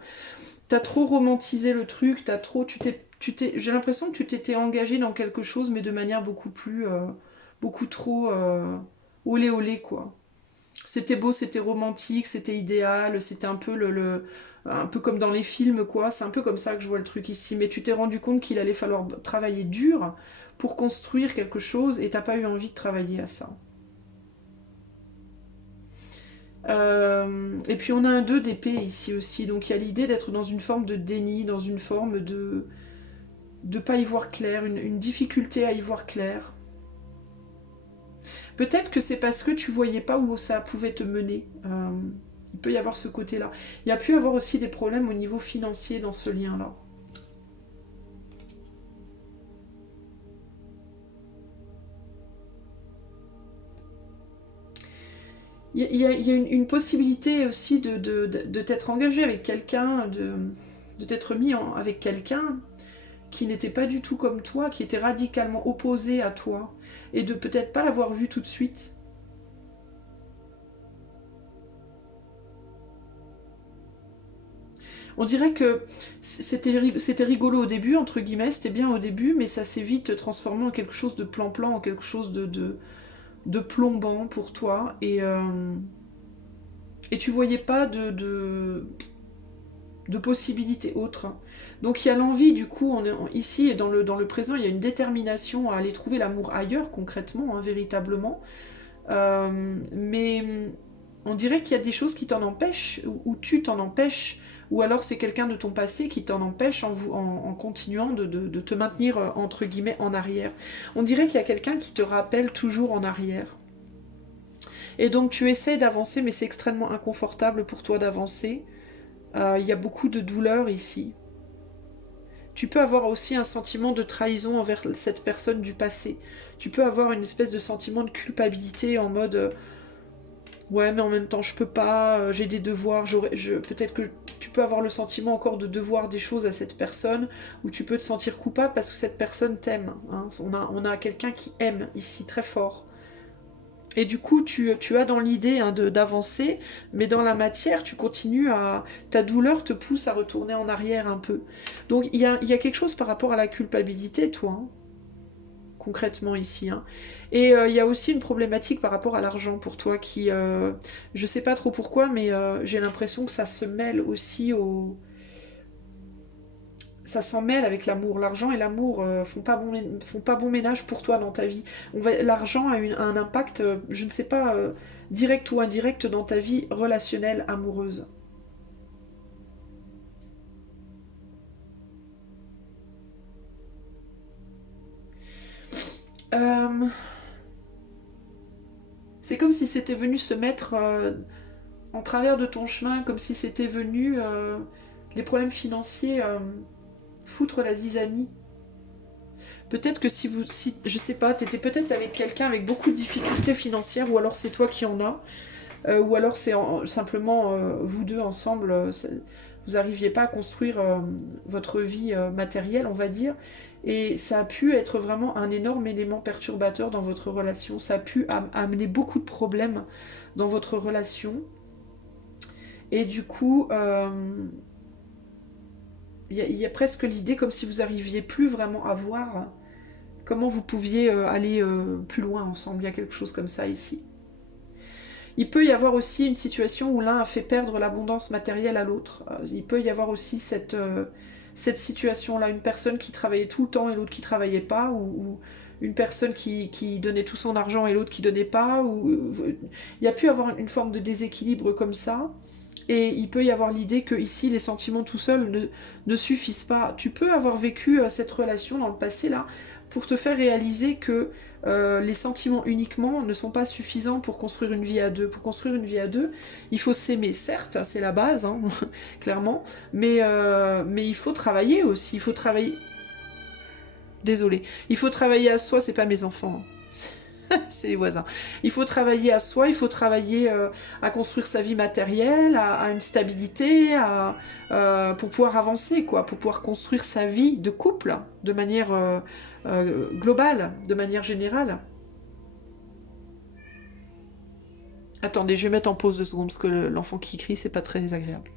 Tu as trop romantisé le truc, t'as trop... j'ai l'impression que tu t'étais engagé dans quelque chose, mais de manière beaucoup plus... beaucoup trop... olé olé, quoi. C'était beau, c'était romantique, c'était idéal, c'était un peu un peu comme dans les films, quoi. C'est un peu comme ça que je vois le truc ici. Mais tu t'es rendu compte qu'il allait falloir travailler dur pour construire quelque chose et t'as pas eu envie de travailler à ça. Et puis on a un 2 d'épée ici aussi, donc il y a l'idée d'être dans une forme de déni, dans une forme de pas y voir clair, une difficulté à y voir clair. Peut-être que c'est parce que tu voyais pas où ça pouvait te mener. Il peut y avoir ce côté-là. Il y a pu avoir aussi des problèmes au niveau financier dans ce lien-là. Il y a une possibilité aussi de t'être engagé avec quelqu'un, de t'être mis avec quelqu'un qui n'était pas du tout comme toi, qui était radicalement opposé à toi, et de peut-être pas l'avoir vu tout de suite. On dirait que c'était rigolo au début, entre guillemets, c'était bien au début, mais ça s'est vite transformé en quelque chose de plan-plan, en quelque chose de plombant pour toi. Et tu voyais pas de possibilités autres. Donc il y a l'envie, du coup, ici et dans le présent, il y a une détermination à aller trouver l'amour ailleurs, concrètement, hein, véritablement. Mais on dirait qu'il y a des choses qui t'en empêchent, ou tu t'en empêches, ou alors c'est quelqu'un de ton passé qui t'en empêche en continuant de te maintenir, entre guillemets, en arrière. On dirait qu'il y a quelqu'un qui te rappelle toujours en arrière. Et donc tu essaies d'avancer, mais c'est extrêmement inconfortable pour toi d'avancer. Il y a beaucoup de douleur ici. Tu peux avoir aussi un sentiment de trahison envers cette personne du passé. Tu peux avoir une espèce de sentiment de culpabilité en mode ouais, mais en même temps je peux pas, j'ai des devoirs, peut-être que tu peux avoir le sentiment encore de devoir des choses à cette personne, ou tu peux te sentir coupable parce que cette personne t'aime. Hein. On a quelqu'un qui aime ici très fort. Et du coup, tu as dans l'idée hein, d'avancer, mais dans la matière, tu continues à... Ta douleur te pousse à retourner en arrière un peu. Donc, il y a quelque chose par rapport à la culpabilité, toi, hein, concrètement ici. Hein. Et il y a aussi une problématique par rapport à l'argent pour toi qui... je sais pas trop pourquoi, mais j'ai l'impression que ça se mêle aussi au... Ça s'en mêle avec l'amour. L'argent et l'amour font pas bon ménage pour toi dans ta vie. L'argent a un impact, je ne sais pas, direct ou indirect dans ta vie relationnelle, amoureuse. Euh, c'est comme si c'était venu se mettre en travers de ton chemin, comme si c'était venu les problèmes financiers foutre la zizanie. Peut-être que si, je sais pas, t'étais peut-être avec quelqu'un avec beaucoup de difficultés financières, ou alors c'est toi qui en as. Ou alors c'est simplement vous deux ensemble, vous n'arriviez pas à construire votre vie matérielle, on va dire, et ça a pu être vraiment un énorme élément perturbateur dans votre relation, ça a pu amener beaucoup de problèmes dans votre relation, et du coup, y a presque l'idée comme si vous n'arriviez plus vraiment à voir comment vous pouviez aller plus loin ensemble, il y a quelque chose comme ça ici. Il peut y avoir aussi une situation où l'un a fait perdre l'abondance matérielle à l'autre. Il peut y avoir aussi cette situation-là, une personne qui travaillait tout le temps et l'autre qui travaillait pas, ou une personne qui donnait tout son argent et l'autre qui donnait pas. Il y a pu avoir une forme de déséquilibre comme ça. Et il peut y avoir l'idée que ici les sentiments tout seuls ne suffisent pas. Tu peux avoir vécu cette relation dans le passé là pour te faire réaliser que les sentiments uniquement ne sont pas suffisants pour construire une vie à deux. Pour construire une vie à deux, il faut s'aimer, certes, c'est la base, hein, clairement, mais il faut travailler aussi. Il faut travailler. Désolée. Il faut travailler à soi, c'est pas mes enfants. C'est les voisins. Il faut travailler à soi, il faut travailler à construire sa vie matérielle, à une stabilité, pour pouvoir avancer, quoi, pour pouvoir construire sa vie de couple de manière globale, de manière générale. Attendez, je vais mettre en pause 2 secondes parce que l'enfant qui crie, c'est pas très agréable.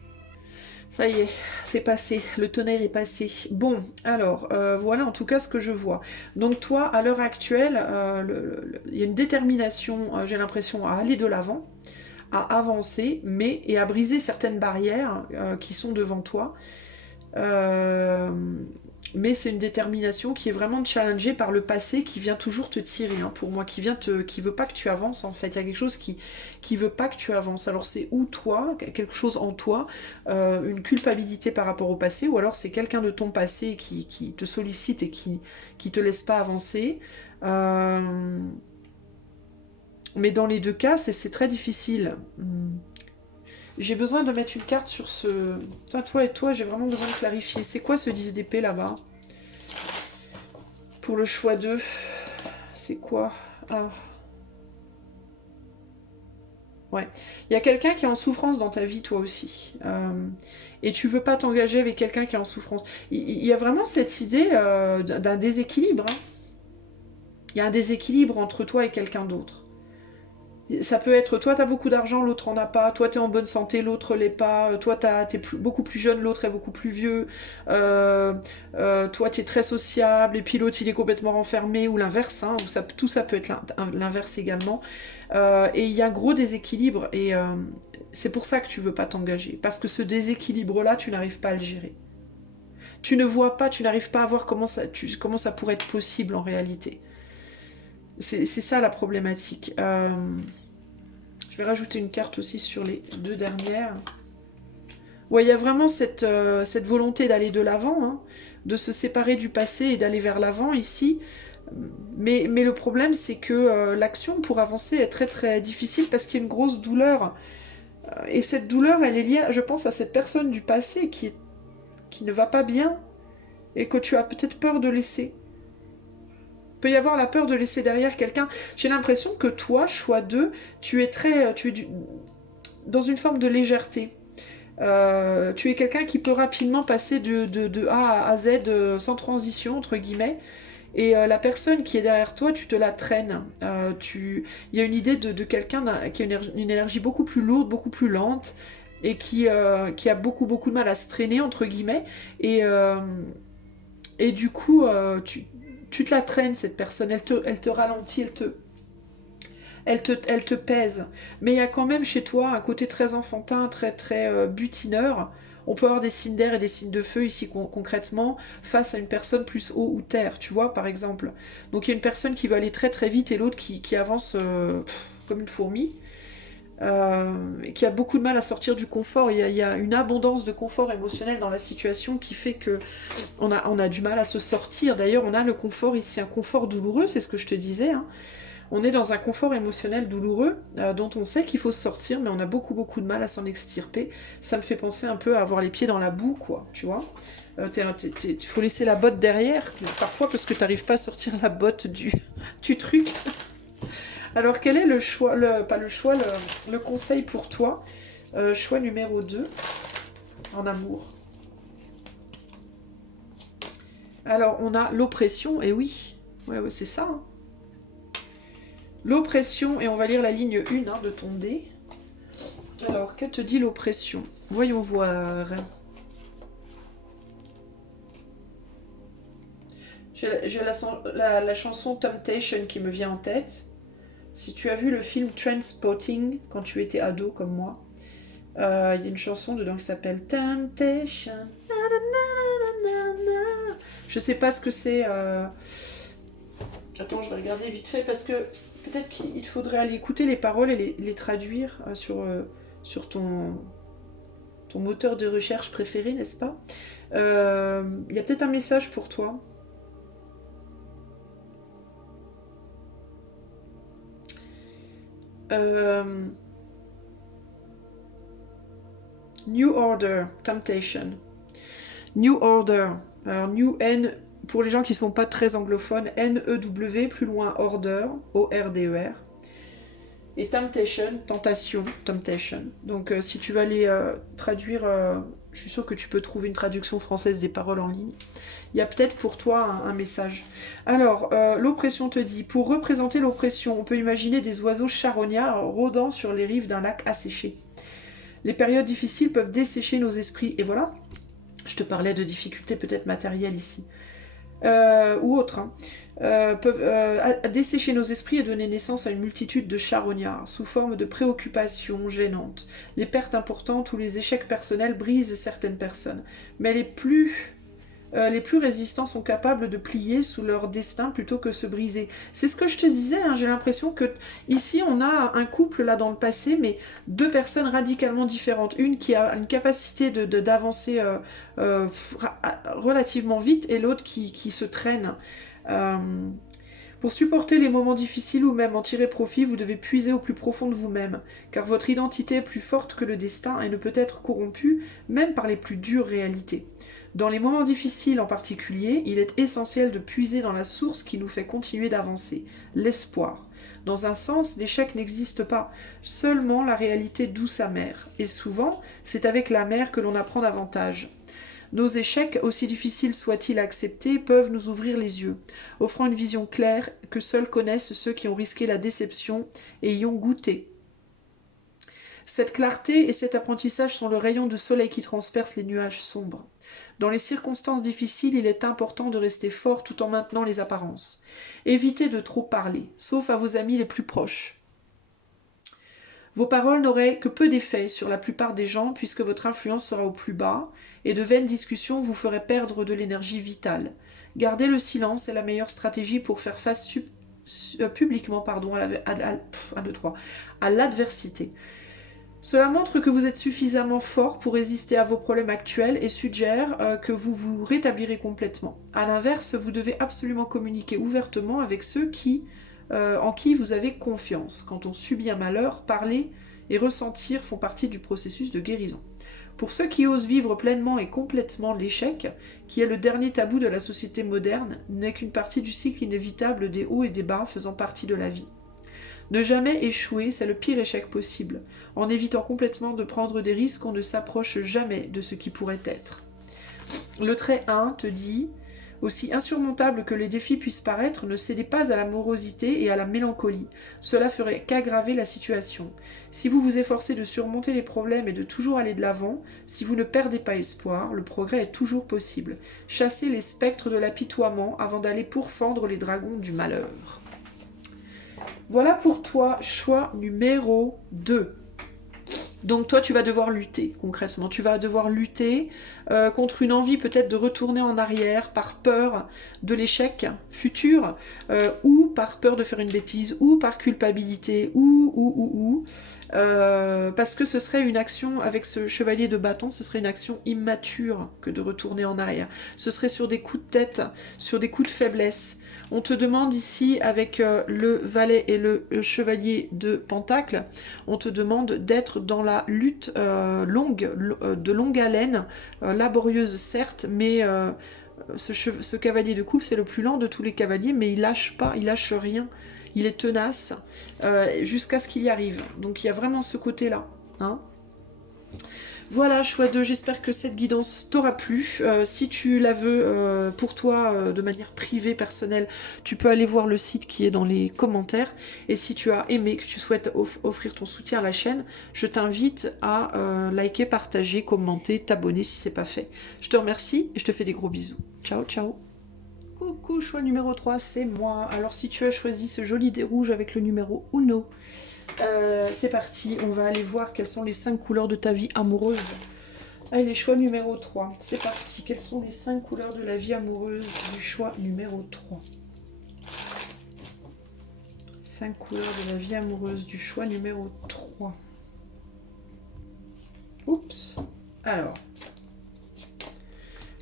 Ça y est, c'est passé, le tonnerre est passé. Bon, alors, voilà en tout cas ce que je vois. Donc toi, à l'heure actuelle, il y a une détermination, j'ai l'impression, à aller de l'avant, à avancer, et à briser certaines barrières qui sont devant toi. Euh, mais c'est une détermination qui est vraiment challengée par le passé qui vient toujours te tirer, hein, pour moi, qui veut pas que tu avances en fait. Il y a quelque chose qui veut pas que tu avances. Alors c'est ou toi, quelque chose en toi, une culpabilité par rapport au passé, ou alors c'est quelqu'un de ton passé qui te sollicite et qui te laisse pas avancer. Mais dans les deux cas, c'est très difficile. J'ai besoin de mettre une carte sur ce... Toi et toi, j'ai vraiment besoin de clarifier. C'est quoi ce 10 d'épée là-bas? Pour le choix 2, c'est quoi? Ah. Ouais. Il y a quelqu'un qui est en souffrance dans ta vie, toi aussi. Et tu veux pas t'engager avec quelqu'un qui est en souffrance. Il y a vraiment cette idée d'un déséquilibre. Hein. Il y a un déséquilibre entre toi et quelqu'un d'autre. Ça peut être, toi, tu as beaucoup d'argent, l'autre en a pas. Toi, tu es en bonne santé, l'autre l'est pas. Toi, tu es beaucoup plus jeune, l'autre est beaucoup plus vieux. Euh, toi, tu es très sociable, et puis l'autre, il est complètement renfermé, ou l'inverse. Hein, ou ça, tout ça peut être l'inverse également. Et il y a un gros déséquilibre. Et c'est pour ça que tu veux pas t'engager. Parce que ce déséquilibre-là, tu n'arrives pas à le gérer. Tu ne vois pas, tu n'arrives pas à voir comment ça pourrait être possible en réalité. C'est ça la problématique. Je vais rajouter une carte aussi sur les deux dernières. Ouais, il y a vraiment cette volonté d'aller de l'avant, hein, de se séparer du passé et d'aller vers l'avant ici. Mais le problème, c'est que l'action pour avancer est très très difficile parce qu'il y a une grosse douleur. Et cette douleur, elle est liée, je pense, à cette personne du passé qui ne va pas bien et que tu as peut-être peur de laisser. Il peut y avoir la peur de laisser derrière quelqu'un. J'ai l'impression que toi, choix 2, tu es dans une forme de légèreté. Tu es quelqu'un qui peut rapidement passer de A à Z sans transition, entre guillemets. Et la personne qui est derrière toi, tu te la traînes. Il y a une idée de quelqu'un qui a une énergie beaucoup plus lourde, beaucoup plus lente, et qui a beaucoup, beaucoup de mal à se traîner, entre guillemets. Et, euh, et du coup, tu te la traînes, cette personne. Elle te ralentit, elle te pèse. Mais il y a quand même chez toi un côté très enfantin, très très butineur. On peut avoir des signes d'air et des signes de feu ici concrètement face à une personne plus eau ou terre, tu vois, par exemple. Donc il y a une personne qui va aller très très vite et l'autre qui avance comme une fourmi. Qui a beaucoup de mal à sortir du confort. Il y a une abondance de confort émotionnel dans la situation qui fait que on a du mal à se sortir. D'ailleurs, on a le confort ici, un confort douloureux, c'est ce que je te disais, hein. On est dans un confort émotionnel douloureux dont on sait qu'il faut se sortir, mais on a beaucoup beaucoup de mal à s'en extirper. Ça me fait penser un peu à avoir les pieds dans la boue, quoi, tu vois. Il faut laisser la botte derrière, parfois parce que tu n'arrives pas à sortir la botte du truc. Alors quel est le choix, pas le choix, le conseil pour toi? Choix numéro 2, en amour. Alors on a l'oppression, et oui, ouais, c'est ça, hein. L'oppression, et on va lire la ligne 1 hein, de ton dé. Alors, que te dit l'oppression? Voyons voir. J'ai la chanson Temptation qui me vient en tête. Si tu as vu le film Trainspotting quand tu étais ado comme moi, il y a une chanson dedans qui s'appelle Temptation. Je sais pas ce que c'est. Attends, je vais regarder vite fait parce que peut-être qu'il faudrait aller écouter les paroles et les traduire sur ton moteur de recherche préféré, n'est-ce pas? Il y a peut-être un message pour toi. New Order, Temptation. New Order. Alors, New N, pour les gens qui ne sont pas très anglophones, N-E-W, plus loin Order, O-R-D-E-R. Et Temptation, tentation, Temptation. Donc si tu vas aller traduire, je suis sûre que tu peux trouver une traduction française des paroles en ligne. Il y a peut-être pour toi un message. Alors, l'oppression te dit, pour représenter l'oppression, on peut imaginer des oiseaux charognards rôdant sur les rives d'un lac asséché. Les périodes difficiles peuvent dessécher nos esprits. Et voilà, je te parlais de difficultés peut-être matérielles ici. Ou autres, hein, peuvent dessécher nos esprits et donner naissance à une multitude de charognards, sous forme de préoccupations gênantes. Les pertes importantes ou les échecs personnels brisent certaines personnes, mais les plus résistants sont capables de plier sous leur destin plutôt que se briser. C'est ce que je te disais, hein, j'ai l'impression que ici on a un couple là dans le passé, mais deux personnes radicalement différentes. Une qui a une capacité d'avancer relativement vite et l'autre qui se traîne. Pour supporter les moments difficiles ou même en tirer profit, vous devez puiser au plus profond de vous-même, car votre identité est plus forte que le destin et ne peut être corrompue même par les plus dures réalités. Dans les moments difficiles en particulier, il est essentiel de puiser dans la source qui nous fait continuer d'avancer, l'espoir. Dans un sens, l'échec n'existe pas, seulement la réalité douce amère. Et souvent, c'est avec la mer que l'on apprend davantage. Nos échecs, aussi difficiles soient-ils à accepter, peuvent nous ouvrir les yeux, offrant une vision claire que seuls connaissent ceux qui ont risqué la déception et y ont goûté. Cette clarté et cet apprentissage sont le rayon de soleil qui transperce les nuages sombres. Dans les circonstances difficiles, il est important de rester fort tout en maintenant les apparences. Évitez de trop parler, sauf à vos amis les plus proches. Vos paroles n'auraient que peu d'effet sur la plupart des gens puisque votre influence sera au plus bas et de vaines discussions vous feraient perdre de l'énergie vitale. Garder le silence est la meilleure stratégie pour faire face publiquement à l'adversité. Cela montre que vous êtes suffisamment fort pour résister à vos problèmes actuels et suggère que vous vous rétablirez complètement. A l'inverse, vous devez absolument communiquer ouvertement avec ceux en qui vous avez confiance. Quand on subit un malheur, parler et ressentir font partie du processus de guérison. Pour ceux qui osent vivre pleinement et complètement l'échec, qui est le dernier tabou de la société moderne, n'est qu'une partie du cycle inévitable des hauts et des bas faisant partie de la vie. Ne jamais échouer, c'est le pire échec possible. En évitant complètement de prendre des risques, on ne s'approche jamais de ce qui pourrait être. Le trait 1 te dit « Aussi insurmontable que les défis puissent paraître, ne cédez pas à la morosité et à la mélancolie. Cela ferait qu'aggraver la situation. Si vous vous efforcez de surmonter les problèmes et de toujours aller de l'avant, si vous ne perdez pas espoir, le progrès est toujours possible. Chassez les spectres de l'apitoiement avant d'aller pourfendre les dragons du malheur. » Voilà pour toi, choix numéro 2. Donc toi, tu vas devoir lutter, concrètement. Tu vas devoir lutter contre une envie peut-être de retourner en arrière par peur de l'échec futur, ou par peur de faire une bêtise, ou par culpabilité, parce que ce serait une action, avec ce chevalier de bâton, ce serait une action immature que de retourner en arrière. Ce serait sur des coups de tête, sur des coups de faiblesse. On te demande ici, avec le valet et le chevalier de pentacle, on te demande d'être dans la lutte de longue haleine, laborieuse certes, mais ce cavalier de coupe, c'est le plus lent de tous les cavaliers, mais il lâche pas, il lâche rien. Il est tenace jusqu'à ce qu'il y arrive. Donc il y a vraiment ce côté-là. Hein. Voilà, choix 2, j'espère que cette guidance t'aura plu. Si tu la veux pour toi de manière privée, personnelle, tu peux aller voir le site qui est dans les commentaires. Et si tu as aimé, que tu souhaites offrir ton soutien à la chaîne, je t'invite à liker, partager, commenter, t'abonner si c'est pas fait. Je te remercie et je te fais des gros bisous. Ciao, ciao. Coucou, choix numéro 3, c'est moi. Alors si tu as choisi ce joli dé rouge avec le numéro Uno, c'est parti, on va aller voir quelles sont les 5 couleurs de ta vie amoureuse. Allez, choix numéro 3, c'est parti. Quelles sont les 5 couleurs de la vie amoureuse du choix numéro 3? 5 couleurs de la vie amoureuse du choix numéro 3. Oups. Alors,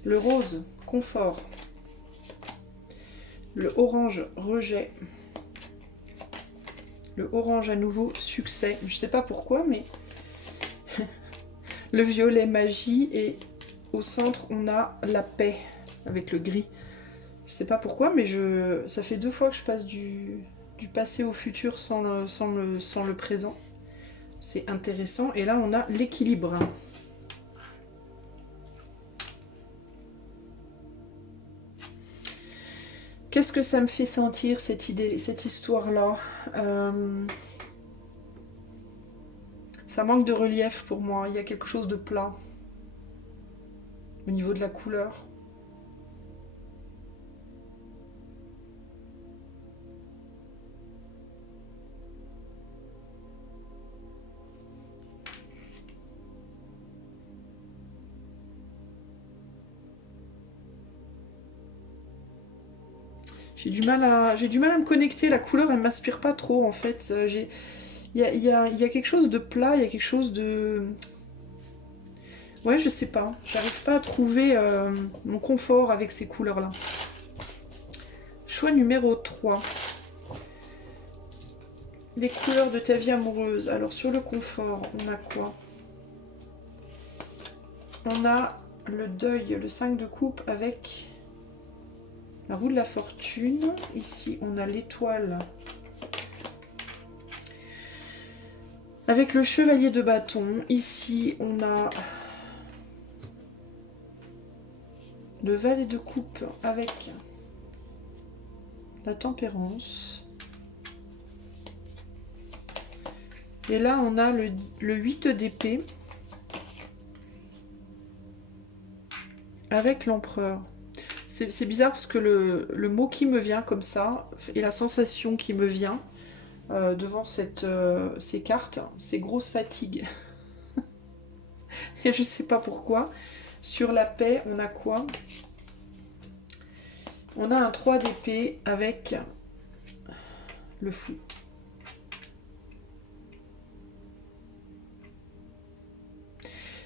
le rose, confort. Le orange, rejet. Le orange à nouveau, succès. Je sais pas pourquoi, mais le violet, magie. Et au centre, on a la paix avec le gris. Je sais pas pourquoi, mais ça fait 2 fois que je passe du passé au futur sans le présent. C'est intéressant. Et là, on a l'équilibre. Qu'est-ce que ça me fait sentir, cette idée, cette histoire-là? Ça manque de relief pour moi. Il y a quelque chose de plat au niveau de la couleur. J'ai du mal à me connecter. La couleur, elle m'inspire pas trop, en fait. Il y a quelque chose de plat, il y a quelque chose de... Ouais, je sais pas. J'arrive pas à trouver mon confort avec ces couleurs-là. Choix numéro 3. Les couleurs de ta vie amoureuse. Alors, sur le confort, on a quoi? On a le deuil, le 5 de coupe avec la roue de la fortune. Ici, on a l'étoile avec le chevalier de bâton. Ici, on a Le valet de coupe avec la tempérance. Et là, on a le 8 d'épée avec l'empereur. C'est bizarre parce que le mot qui me vient comme ça, et la sensation qui me vient devant ces cartes, c'est grosse fatigue. Et je sais pas pourquoi. Sur la paix, on a quoi? On a un 3 d'épée avec le fou.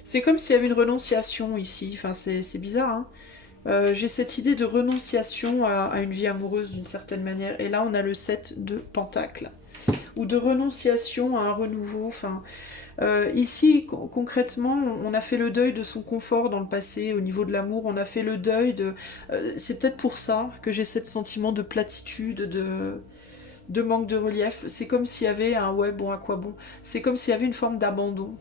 C'est comme s'il y avait une renonciation ici. Enfin, c'est bizarre, hein. J'ai cette idée de renonciation à une vie amoureuse d'une certaine manière. Et là, on a le 7 de pentacles. Ou de renonciation à un renouveau. Enfin, ici, concrètement, on a fait le deuil de son confort dans le passé. Au niveau de l'amour, on a fait le deuil de... c'est peut-être pour ça que j'ai ce sentiment de platitude, de manque de relief. C'est comme s'il y avait un... Ouais, bon, à quoi bon? C'est comme s'il y avait une forme d'abandon.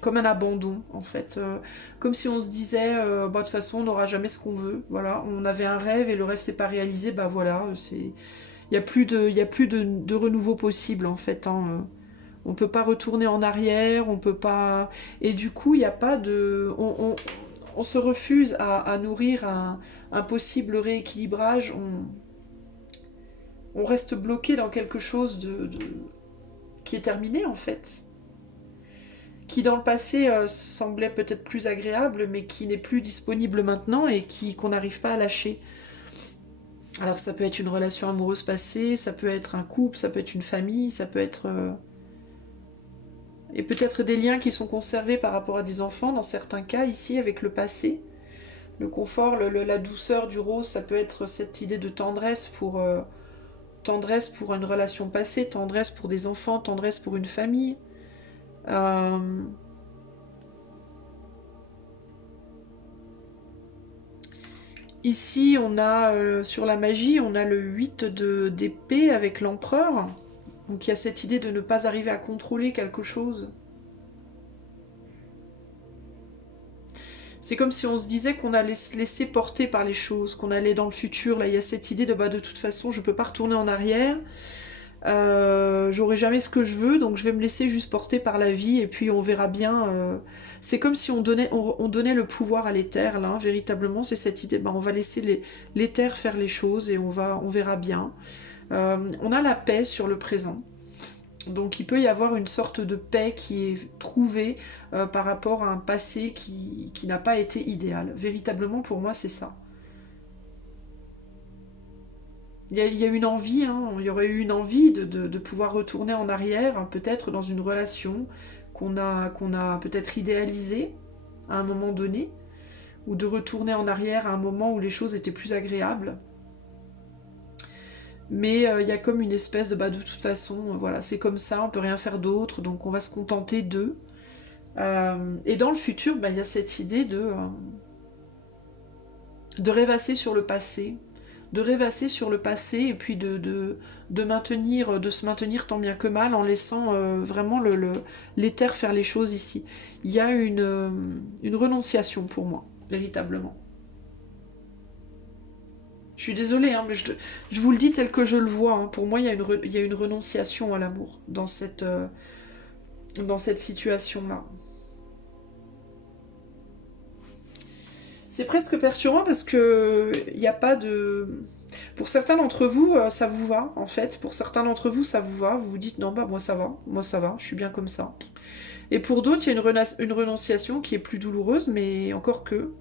Comme un abandon en fait, comme si on se disait bah, de toute façon on n'aura jamais ce qu'on veut, voilà, on avait un rêve et le rêve s'est pas réalisé, bah voilà, il n'y a plus de renouveau possible en fait, hein. On peut pas retourner en arrière, on peut pas, et du coup il n'y a pas de, on se refuse à nourrir un possible rééquilibrage, on reste bloqué dans quelque chose qui est terminé en fait, qui dans le passé semblait peut-être plus agréable, mais qui n'est plus disponible maintenant et qu'on n'arrive pas à lâcher. Alors ça peut être une relation amoureuse passée, ça peut être un couple, ça peut être une famille, ça peut être... et peut-être des liens qui sont conservés par rapport à des enfants, dans certains cas, ici, avec le passé. Le confort, la douceur du rose, ça peut être cette idée de tendresse pour une relation passée, tendresse pour des enfants, tendresse pour une famille. Ici, on a, sur la magie, on a le 8 d'épée avec l'empereur. Donc il y a cette idée de ne pas arriver à contrôler quelque chose. C'est comme si on se disait qu'on allait se laisser porter par les choses, qu'on allait dans le futur. Là, il y a cette idée de, bah, de toute façon, je ne peux pas retourner en arrière. J'aurai jamais ce que je veux, donc je vais me laisser juste porter par la vie et puis on verra bien. C'est comme si on donnait le pouvoir à l'éther, là, véritablement, c'est cette idée, ben, on va laisser l'éther faire les choses et on verra bien. On a la paix sur le présent. Donc il peut y avoir une sorte de paix qui est trouvée par rapport à un passé qui n'a pas été idéal. Véritablement, pour moi, c'est ça. Il y a une envie, hein, il y aurait eu une envie de pouvoir retourner en arrière, hein, peut-être dans une relation qu'on a peut-être idéalisée à un moment donné, ou de retourner en arrière à un moment où les choses étaient plus agréables. Mais il y a comme une espèce de, bah, de toute façon, voilà, c'est comme ça, on peut rien faire d'autre, donc on va se contenter d'eux. Et dans le futur, bah, il y a cette idée de rêvasser sur le passé, et puis de se maintenir tant bien que mal en laissant vraiment l'éther faire les choses ici. Il y a une renonciation pour moi, véritablement. Je suis désolée, hein, mais je vous le dis tel que je le vois. Hein. Pour moi, il y a une renonciation à l'amour dans cette situation-là. C'est presque perturbant parce que il n'y a pas de... Pour certains d'entre vous, ça vous va, en fait. Pour certains d'entre vous, ça vous va. Vous vous dites, non, bah moi ça va, je suis bien comme ça. Et pour d'autres, il y a une renonciation qui est plus douloureuse, mais encore que...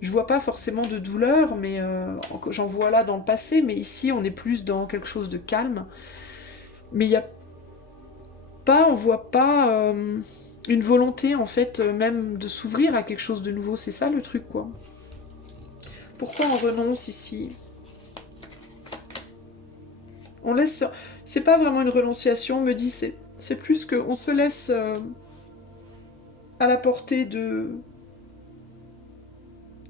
Je vois pas forcément de douleur, mais j'en vois là dans le passé, mais ici, on est plus dans quelque chose de calme. Mais il y a pas, on voit pas une volonté, en fait, même de s'ouvrir à quelque chose de nouveau. C'est ça le truc, quoi. Pourquoi on renonce ici? On laisse... C'est pas vraiment une renonciation, on me dit, c'est plus qu'on se laisse à la portée de...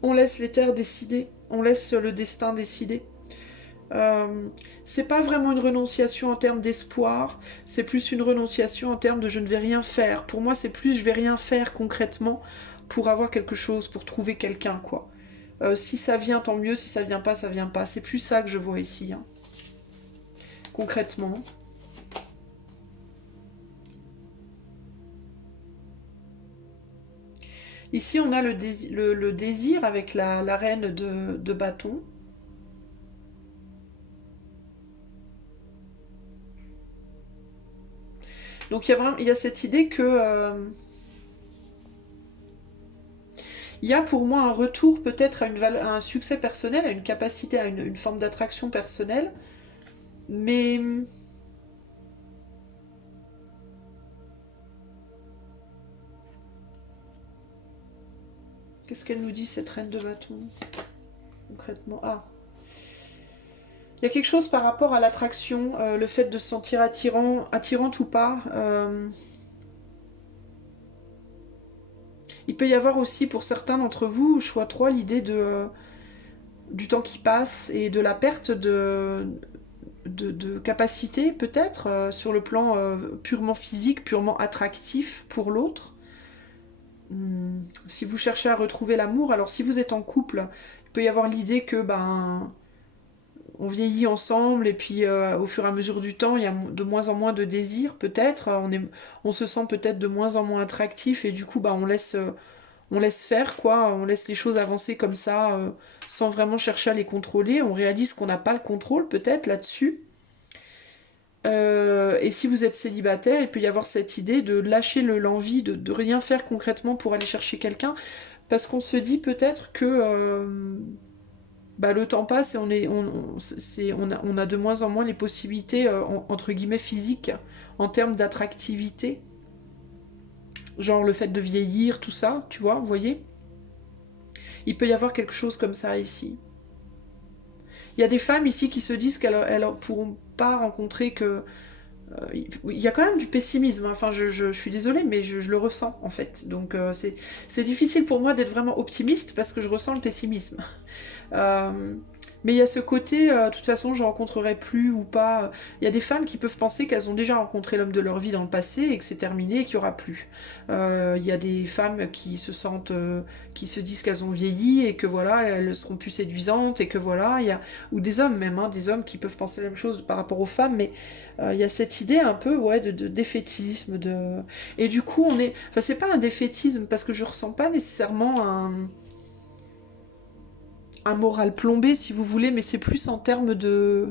On laisse l'éther décider, on laisse le destin décider. C'est pas vraiment une renonciation en termes d'espoir, c'est plus une renonciation en termes de je ne vais rien faire. Pour moi, c'est plus je vais rien faire concrètement pour avoir quelque chose, pour trouver quelqu'un, quoi. Si ça vient, tant mieux. Si ça vient pas, ça vient pas. C'est plus ça que je vois ici, hein, concrètement. Ici, on a le désir avec la reine de bâton. Donc il y a cette idée que il y a pour moi un retour peut-être à un succès personnel, à une capacité, à une forme d'attraction personnelle. Mais qu'est-ce qu'elle nous dit, cette reine de bâton, concrètement? Ah, il y a quelque chose par rapport à l'attraction, le fait de se sentir attirante ou pas. Il peut y avoir aussi pour certains d'entre vous, choix 3, l'idée du temps qui passe et de la perte de capacité peut-être sur le plan purement physique, purement attractif pour l'autre. Si vous cherchez à retrouver l'amour, alors si vous êtes en couple, il peut y avoir l'idée que on vieillit ensemble et puis au fur et à mesure du temps, il y a de moins en moins de désir peut-être, on se sent peut-être de moins en moins attractif et du coup on laisse faire quoi, on laisse les choses avancer comme ça sans vraiment chercher à les contrôler, on réalise qu'on n'a pas le contrôle peut-être là-dessus. Et si vous êtes célibataire, il peut y avoir cette idée de lâcher l'envie de rien faire concrètement pour aller chercher quelqu'un, parce qu'on se dit peut-être que le temps passe et on a de moins en moins les possibilités, entre guillemets, physiques, en termes d'attractivité. Genre le fait de vieillir, tout ça, tu vois, vous voyez. Il peut y avoir quelque chose comme ça ici. Il y a des femmes ici qui se disent qu'elles ne pourront pas rencontrer que... Il y a quand même du pessimisme, hein. Enfin je suis désolée mais je le ressens en fait. Donc c'est difficile pour moi d'être vraiment optimiste parce que je ressens le pessimisme. Euh, mais il y a ce côté, de toute façon, je rencontrerai plus ou pas. Il y a des femmes qui peuvent penser qu'elles ont déjà rencontré l'homme de leur vie dans le passé et que c'est terminé et qu'il n'y aura plus. Il y a des femmes qui se sentent, qui se disent qu'elles ont vieilli et que voilà, elles seront plus séduisantes et que voilà, ou des hommes même, hein, des hommes qui peuvent penser la même chose par rapport aux femmes, mais il y a cette idée un peu, ouais, de défaitisme, et du coup, enfin, c'est pas un défaitisme parce que je ressens pas nécessairement un moral plombé si vous voulez, mais c'est plus en termes de...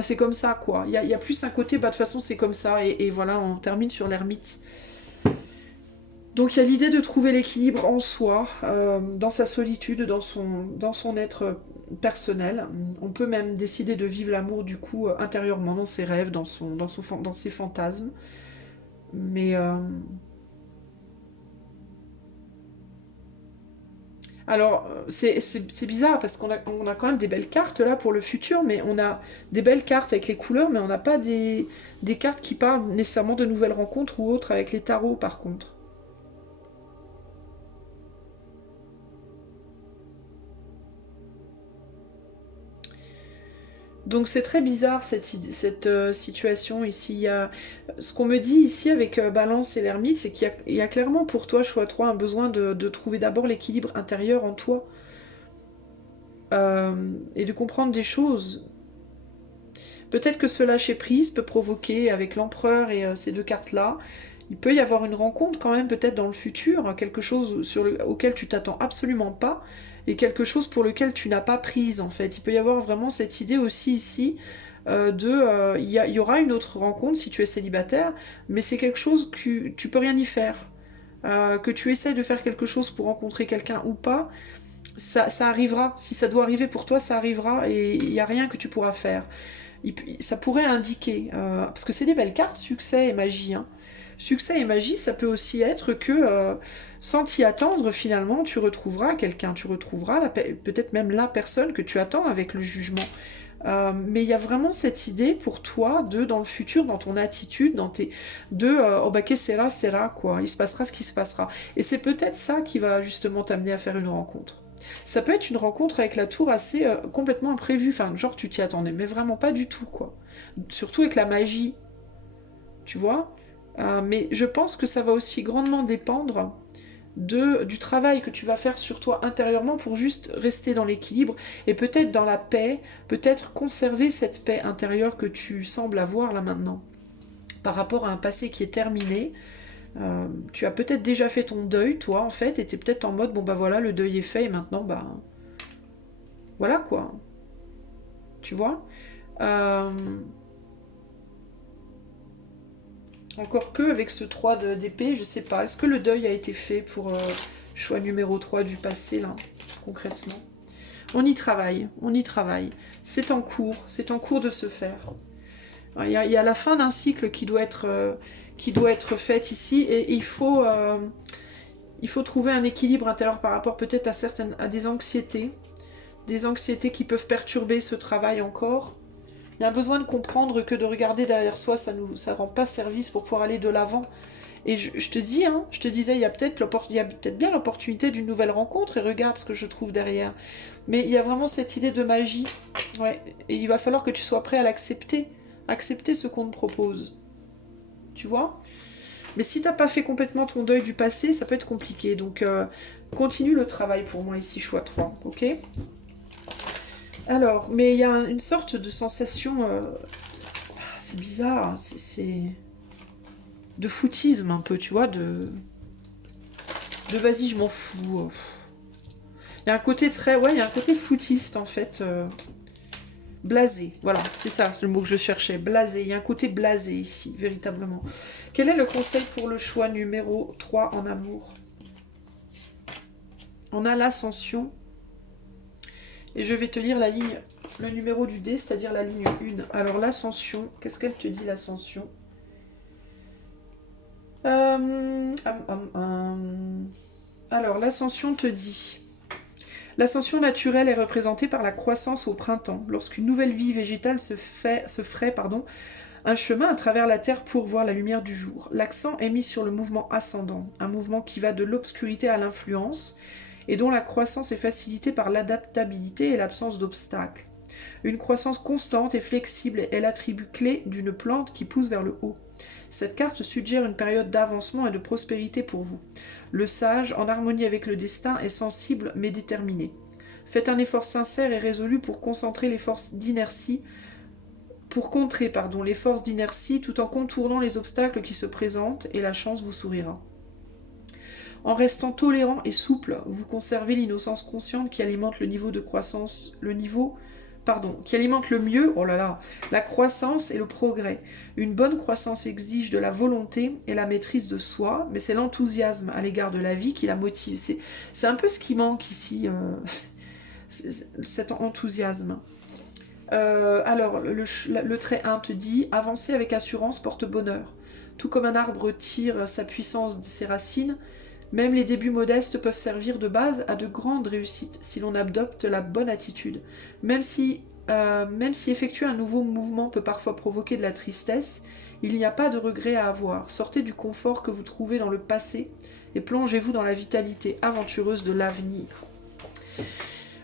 c'est comme ça quoi. Il y a plus un côté, de toute façon c'est comme ça, et voilà, on termine sur l'ermite. Donc il y a l'idée de trouver l'équilibre en soi, dans sa solitude, dans son être personnel. On peut même décider de vivre l'amour du coup intérieurement, dans ses rêves, dans ses fantasmes. Mais... Alors, c'est bizarre parce on a quand même des belles cartes là pour le futur, mais on a des belles cartes avec les couleurs, mais on n'a pas des cartes qui parlent nécessairement de nouvelles rencontres ou autres avec les tarots par contre. Donc c'est très bizarre cette situation ici. Ce qu'on me dit ici avec Balance et l'ermite, c'est il y a clairement pour toi, choix 3, un besoin de trouver d'abord l'équilibre intérieur en toi et de comprendre des choses. Peut-être que ce lâcher prise peut provoquer, avec l'empereur et ces deux cartes-là, il peut y avoir une rencontre quand même peut-être dans le futur, quelque chose auquel tu t'attends absolument pas, et quelque chose pour lequel tu n'as pas prise en fait. Il peut y avoir vraiment cette idée aussi ici il y aura une autre rencontre si tu es célibataire, mais c'est quelque chose que tu peux rien y faire. Que tu essayes de faire quelque chose pour rencontrer quelqu'un ou pas, ça arrivera. Si ça doit arriver pour toi, ça arrivera et il n'y a rien que tu pourras faire. Ça pourrait indiquer, parce que c'est des belles cartes, succès et magie. Hein. Succès et magie, ça peut aussi être que, sans t'y attendre, finalement, tu retrouveras quelqu'un, tu retrouveras peut-être même la personne que tu attends avec le jugement. Mais il y a vraiment cette idée pour toi dans le futur, dans ton attitude, oh bah que sera, quoi. Il se passera ce qui se passera. Et c'est peut-être ça qui va justement t'amener à faire une rencontre. Ça peut être une rencontre avec la tour assez complètement imprévue, enfin genre tu t'y attendais, mais vraiment pas du tout, quoi. Surtout avec la magie, tu vois. Mais je pense que ça va aussi grandement dépendre du travail que tu vas faire sur toi intérieurement pour juste rester dans l'équilibre et peut-être dans la paix, peut-être conserver cette paix intérieure que tu sembles avoir là maintenant par rapport à un passé qui est terminé. Tu as peut-être déjà fait ton deuil, toi, en fait, et tu es peut-être en mode, bon bah voilà, le deuil est fait, et maintenant, bah, voilà quoi, tu vois. Euh, Encore que, avec ce 3 d'épée, je sais pas, est-ce que le deuil a été fait pour choix numéro 3 du passé, là, concrètement? On y travaille, on y travaille. C'est en cours de se faire. Il y a la fin d'un cycle qui doit être faite ici, et il faut trouver un équilibre intérieur par rapport peut-être à des anxiétés qui peuvent perturber ce travail encore. Il y a un besoin de comprendre que de regarder derrière soi, ça rend pas service pour pouvoir aller de l'avant. Et je te dis, hein, je te disais, il y a peut-être bien l'opportunité d'une nouvelle rencontre, et regarde ce que je trouve derrière. Mais il y a vraiment cette idée de magie. Ouais. Et il va falloir que tu sois prêt à l'accepter. Accepter ce qu'on te propose. Tu vois? Mais si t'as pas fait complètement ton deuil du passé, ça peut être compliqué. Donc, continue le travail pour moi ici, choix 3. Ok? Alors, mais il y a une sorte de sensation... c'est bizarre. Hein, c'est... de foutisme un peu, tu vois, de vas-y, je m'en fous. Il y a un côté très... Ouais, il y a un côté foutiste, en fait. Blasé, voilà, c'est ça, c'est le mot que je cherchais. Blasé, il y a un côté blasé ici, véritablement. Quel est le conseil pour le choix numéro 3 en amour? On a l'ascension. Et je vais te lire la ligne, le numéro du dé, c'est-à-dire la ligne 1. Alors l'ascension, qu'est-ce qu'elle te dit, l'ascension? Alors l'ascension te dit... L'ascension naturelle est représentée par la croissance au printemps, lorsqu'une nouvelle vie végétale se ferait un chemin à travers la terre pour voir la lumière du jour. L'accent est mis sur le mouvement ascendant, un mouvement qui va de l'obscurité à l'influence, et dont la croissance est facilitée par l'adaptabilité et l'absence d'obstacles. Une croissance constante et flexible est l'attribut clé d'une plante qui pousse vers le haut. Cette carte suggère une période d'avancement et de prospérité pour vous. Le sage, en harmonie avec le destin, est sensible mais déterminé. Faites un effort sincère et résolu pour concentrer les forces d'inertie, pour contrer les forces d'inertie tout en contournant les obstacles qui se présentent, et la chance vous sourira. En restant tolérant et souple, vous conservez l'innocence consciente qui alimente le niveau de croissance, qui alimente le mieux, oh là là, la croissance et le progrès. Une bonne croissance exige de la volonté et la maîtrise de soi, mais c'est l'enthousiasme à l'égard de la vie qui la motive. C'est un peu ce qui manque ici, cet enthousiasme. Alors, le trait 1 te dit « Avancer avec assurance porte bonheur. Tout comme un arbre tire sa puissance de ses racines, même les débuts modestes peuvent servir de base à de grandes réussites si l'on adopte la bonne attitude. Même si effectuer un nouveau mouvement peut parfois provoquer de la tristesse, il n'y a pas de regret à avoir. Sortez du confort que vous trouvez dans le passé et plongez-vous dans la vitalité aventureuse de l'avenir. »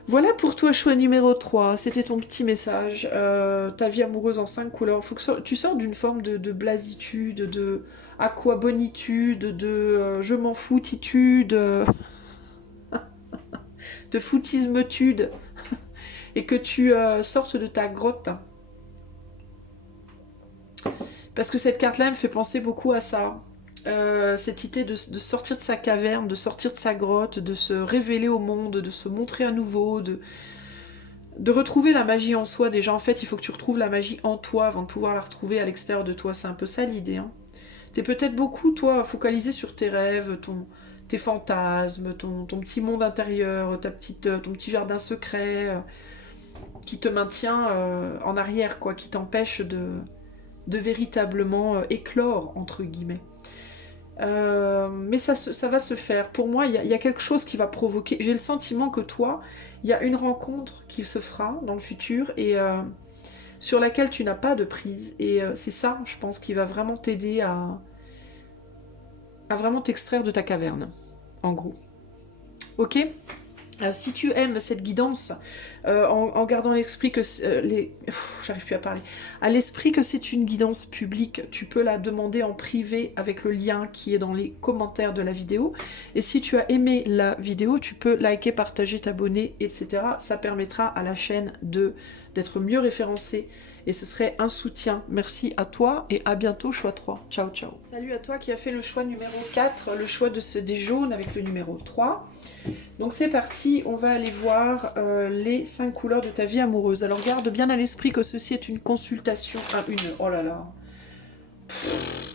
Voilà pour toi, choix numéro 3. C'était ton petit message. Ta vie amoureuse en 5 couleurs. Faut que tu sors d'une forme de blasitude, de aquabonitude, de je m'en foutitude, de foutismetude. Et que tu sortes de ta grotte. Parce que cette carte-là me fait penser beaucoup à ça. Cette idée de sortir de sa caverne, de sortir de sa grotte, de se révéler au monde, de se montrer à nouveau, de retrouver la magie en soi. Déjà, en fait, il faut que tu retrouves la magie en toi avant de pouvoir la retrouver à l'extérieur de toi. C'est un peu ça l'idée. Hein. T'es peut-être beaucoup, toi, focalisé sur tes rêves, tes fantasmes, ton petit monde intérieur, ton petit jardin secret, qui te maintient en arrière, quoi, qui t'empêche de véritablement éclore, entre guillemets. Mais ça va se faire. Pour moi, il y a quelque chose qui va provoquer. J'ai le sentiment que toi, il y a une rencontre qui se fera dans le futur et sur laquelle tu n'as pas de prise. Et c'est ça, je pense, qui va vraiment t'aider à vraiment t'extraire de ta caverne, en gros. Ok ? Si tu aimes cette guidance, en gardant l'esprit que j'arrive plus à parler, à l'esprit que c'est une guidance publique, tu peux la demander en privé avec le lien qui est dans les commentaires de la vidéo. Et si tu as aimé la vidéo, tu peux liker, partager, t'abonner, etc. Ça permettra à la chaîne d'être mieux référencée. Et ce serait un soutien. Merci à toi et à bientôt, choix 3. Ciao, ciao. Salut à toi qui a fait le choix numéro 4, le choix de ce dé jaune avec le numéro 3. Donc c'est parti, on va aller voir les 5 couleurs de ta vie amoureuse. Alors garde bien à l'esprit que ceci est une consultation, oh là là,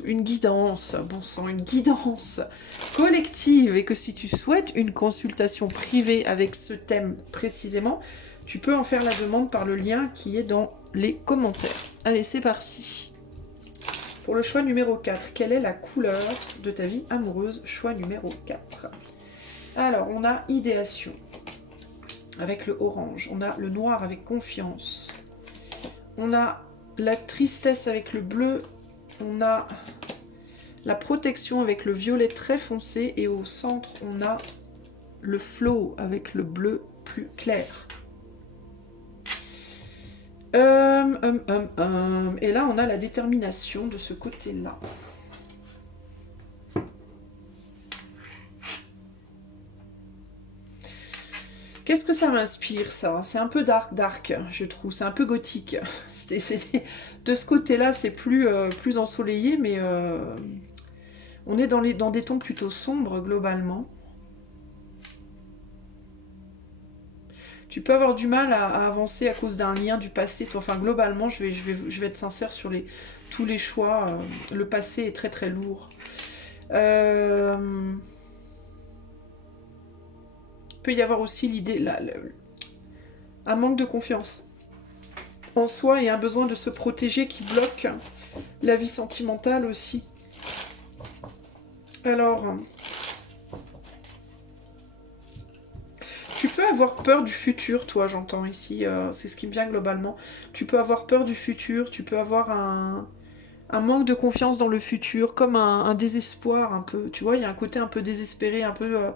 une guidance, bon sang, une guidance collective, et que si tu souhaites une consultation privée avec ce thème précisément, tu peux en faire la demande par le lien qui est dans les commentaires. Allez, c'est parti. Pour le choix numéro 4, quelle est la couleur de ta vie amoureuse? Choix numéro 4. Alors, on a idéation avec le orange. On a le noir avec confiance. On a la tristesse avec le bleu. On a la protection avec le violet très foncé. Et au centre, on a le flow avec le bleu plus clair. Et là, on a la détermination de ce côté-là. Qu'est-ce que ça m'inspire, ça? C'est un peu dark, je trouve. C'est un peu gothique. De ce côté-là, c'est plus ensoleillé, mais on est dans des tons plutôt sombres, globalement. Tu peux avoir du mal à avancer à cause d'un lien du passé. Enfin, globalement, je vais être sincère sur tous les choix. Le passé est très très lourd. Il peut y avoir aussi l'idée, un manque de confiance en soi et un besoin de se protéger qui bloque la vie sentimentale aussi. Alors, tu peux avoir peur du futur, toi, j'entends ici, c'est ce qui me vient globalement. Tu peux avoir peur du futur, tu peux avoir un manque de confiance dans le futur, comme un désespoir un peu. Tu vois, il y a un côté un peu désespéré, un peu...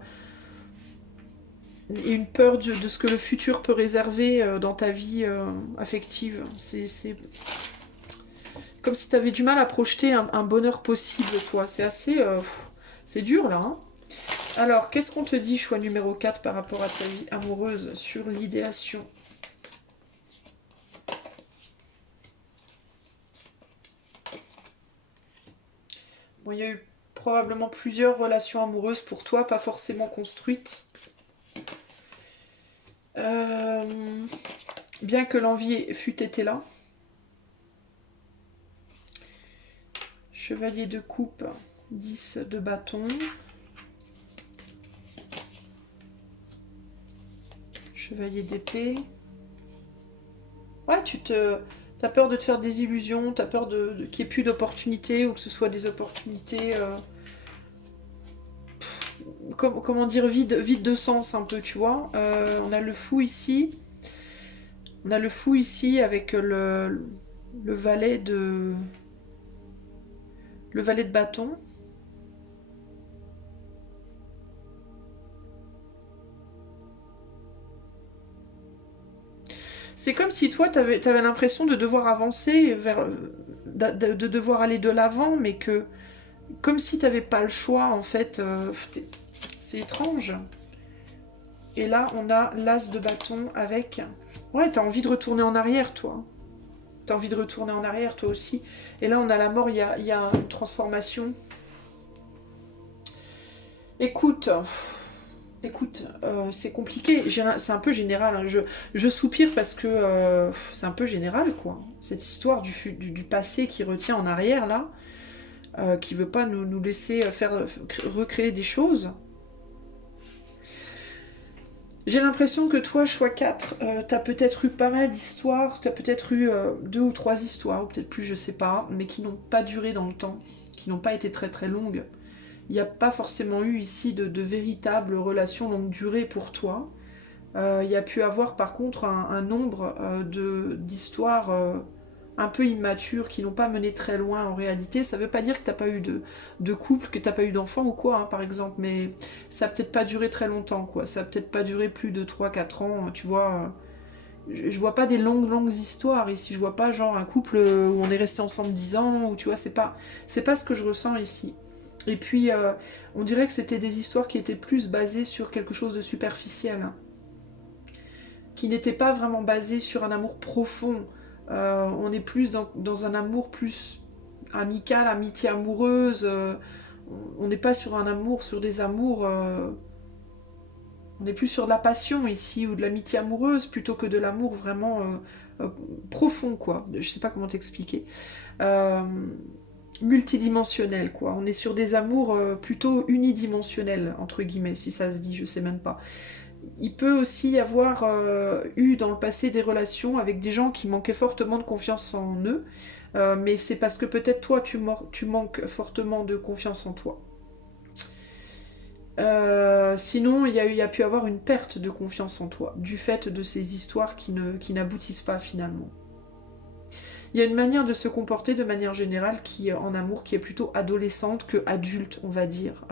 et une peur de ce que le futur peut réserver dans ta vie affective. C'est comme si tu avais du mal à projeter un bonheur possible, toi. C'est assez... c'est dur, là. Hein. Alors, qu'est-ce qu'on te dit, choix numéro 4, par rapport à ta vie amoureuse sur l'idéation? Bon, il y a eu probablement plusieurs relations amoureuses pour toi, pas forcément construites. Bien que l'envie fût été là. Chevalier de coupe, 10 de bâton. Chevalier d'épée. Ouais, t'as peur de te faire des illusions, t'as peur qu'il n'y ait plus d'opportunités, ou que ce soit des opportunités... comment dire, vide de sens un peu, tu vois. On a le fou ici. On a le fou ici avec le valet de... Le valet de bâton. C'est comme si toi, t'avais l'impression de devoir avancer vers... de devoir aller de l'avant, mais que... Comme si t'avais pas le choix, en fait. C'est étrange. Et là, on a l'as de bâton avec... Ouais, t'as envie de retourner en arrière, toi. T'as envie de retourner en arrière, toi aussi. Et là, on a la mort, il y a une transformation. Écoute, c'est compliqué. C'est un peu général. Hein. Je soupire parce que c'est un peu général, quoi. Cette histoire du passé qui retient en arrière, là, qui veut pas nous laisser recréer des choses. J'ai l'impression que toi, choix 4, t'as peut-être eu pas mal d'histoires, t'as peut-être eu 2 ou 3 histoires, ou peut-être plus, je sais pas, mais qui n'ont pas duré dans le temps, qui n'ont pas été très très longues. Il n'y a pas forcément eu ici de véritables relations longue durée pour toi. Il y a pu avoir par contre un nombre d'histoires un peu immatures, qui n'ont pas mené très loin en réalité. Ça veut pas dire que t'as pas eu de couple, que t'as pas eu d'enfant ou quoi, hein, par exemple, mais ça a peut-être pas duré très longtemps, quoi. Ça a peut-être pas duré plus de 3 4 ans, tu vois. Je vois pas des longues histoires ici, je vois pas genre un couple où on est resté ensemble 10 ans, ou tu vois, c'est pas ce que je ressens ici. Et puis, on dirait que c'était des histoires qui étaient plus basées sur quelque chose de superficiel, hein, qui n'étaient pas vraiment basées sur un amour profond. On est plus dans un amour plus amical, amitié amoureuse. On n'est pas sur un amour, sur des amours. On est plus sur de la passion ici, ou de l'amitié amoureuse, plutôt que de l'amour vraiment profond, quoi. Je sais pas comment t'expliquer. Euh, Multidimensionnel, quoi. On est sur des amours plutôt unidimensionnels, entre guillemets, si ça se dit, je sais même pas. Il peut aussi y avoir eu dans le passé des relations avec des gens qui manquaient fortement de confiance en eux, mais c'est parce que peut-être toi, tu manques fortement de confiance en toi. Sinon, il y a pu avoir une perte de confiance en toi, du fait de ces histoires qui n'aboutissent pas finalement. Il y a une manière de se comporter de manière générale qui, en amour, qui est plutôt adolescente que adulte, on va dire.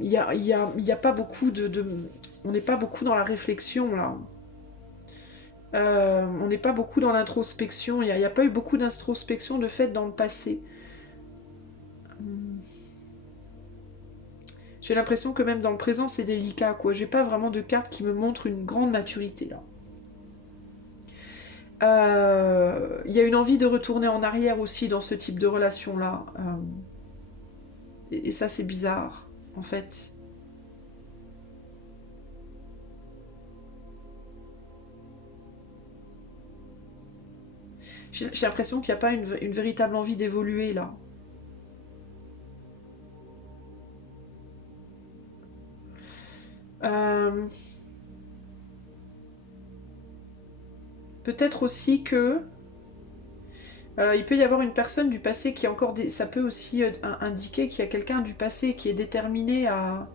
Il y a pas beaucoup on n'est pas beaucoup dans la réflexion là. On n'est pas beaucoup dans l'introspection. Il n'y a pas eu beaucoup d'introspection de fait dans le passé. J'ai l'impression que même dans le présent c'est délicat, quoi. J'ai pas vraiment de carte qui me montre une grande maturité là. Il y a une envie de retourner en arrière aussi dans ce type de relation là. Et ça c'est bizarre en fait. J'ai l'impression qu'il n'y a pas une véritable envie d'évoluer là. Euh, Peut-être aussi que il peut y avoir une personne du passé qui est encore... Ça peut aussi indiquer qu'il y a quelqu'un du passé qui est déterminé à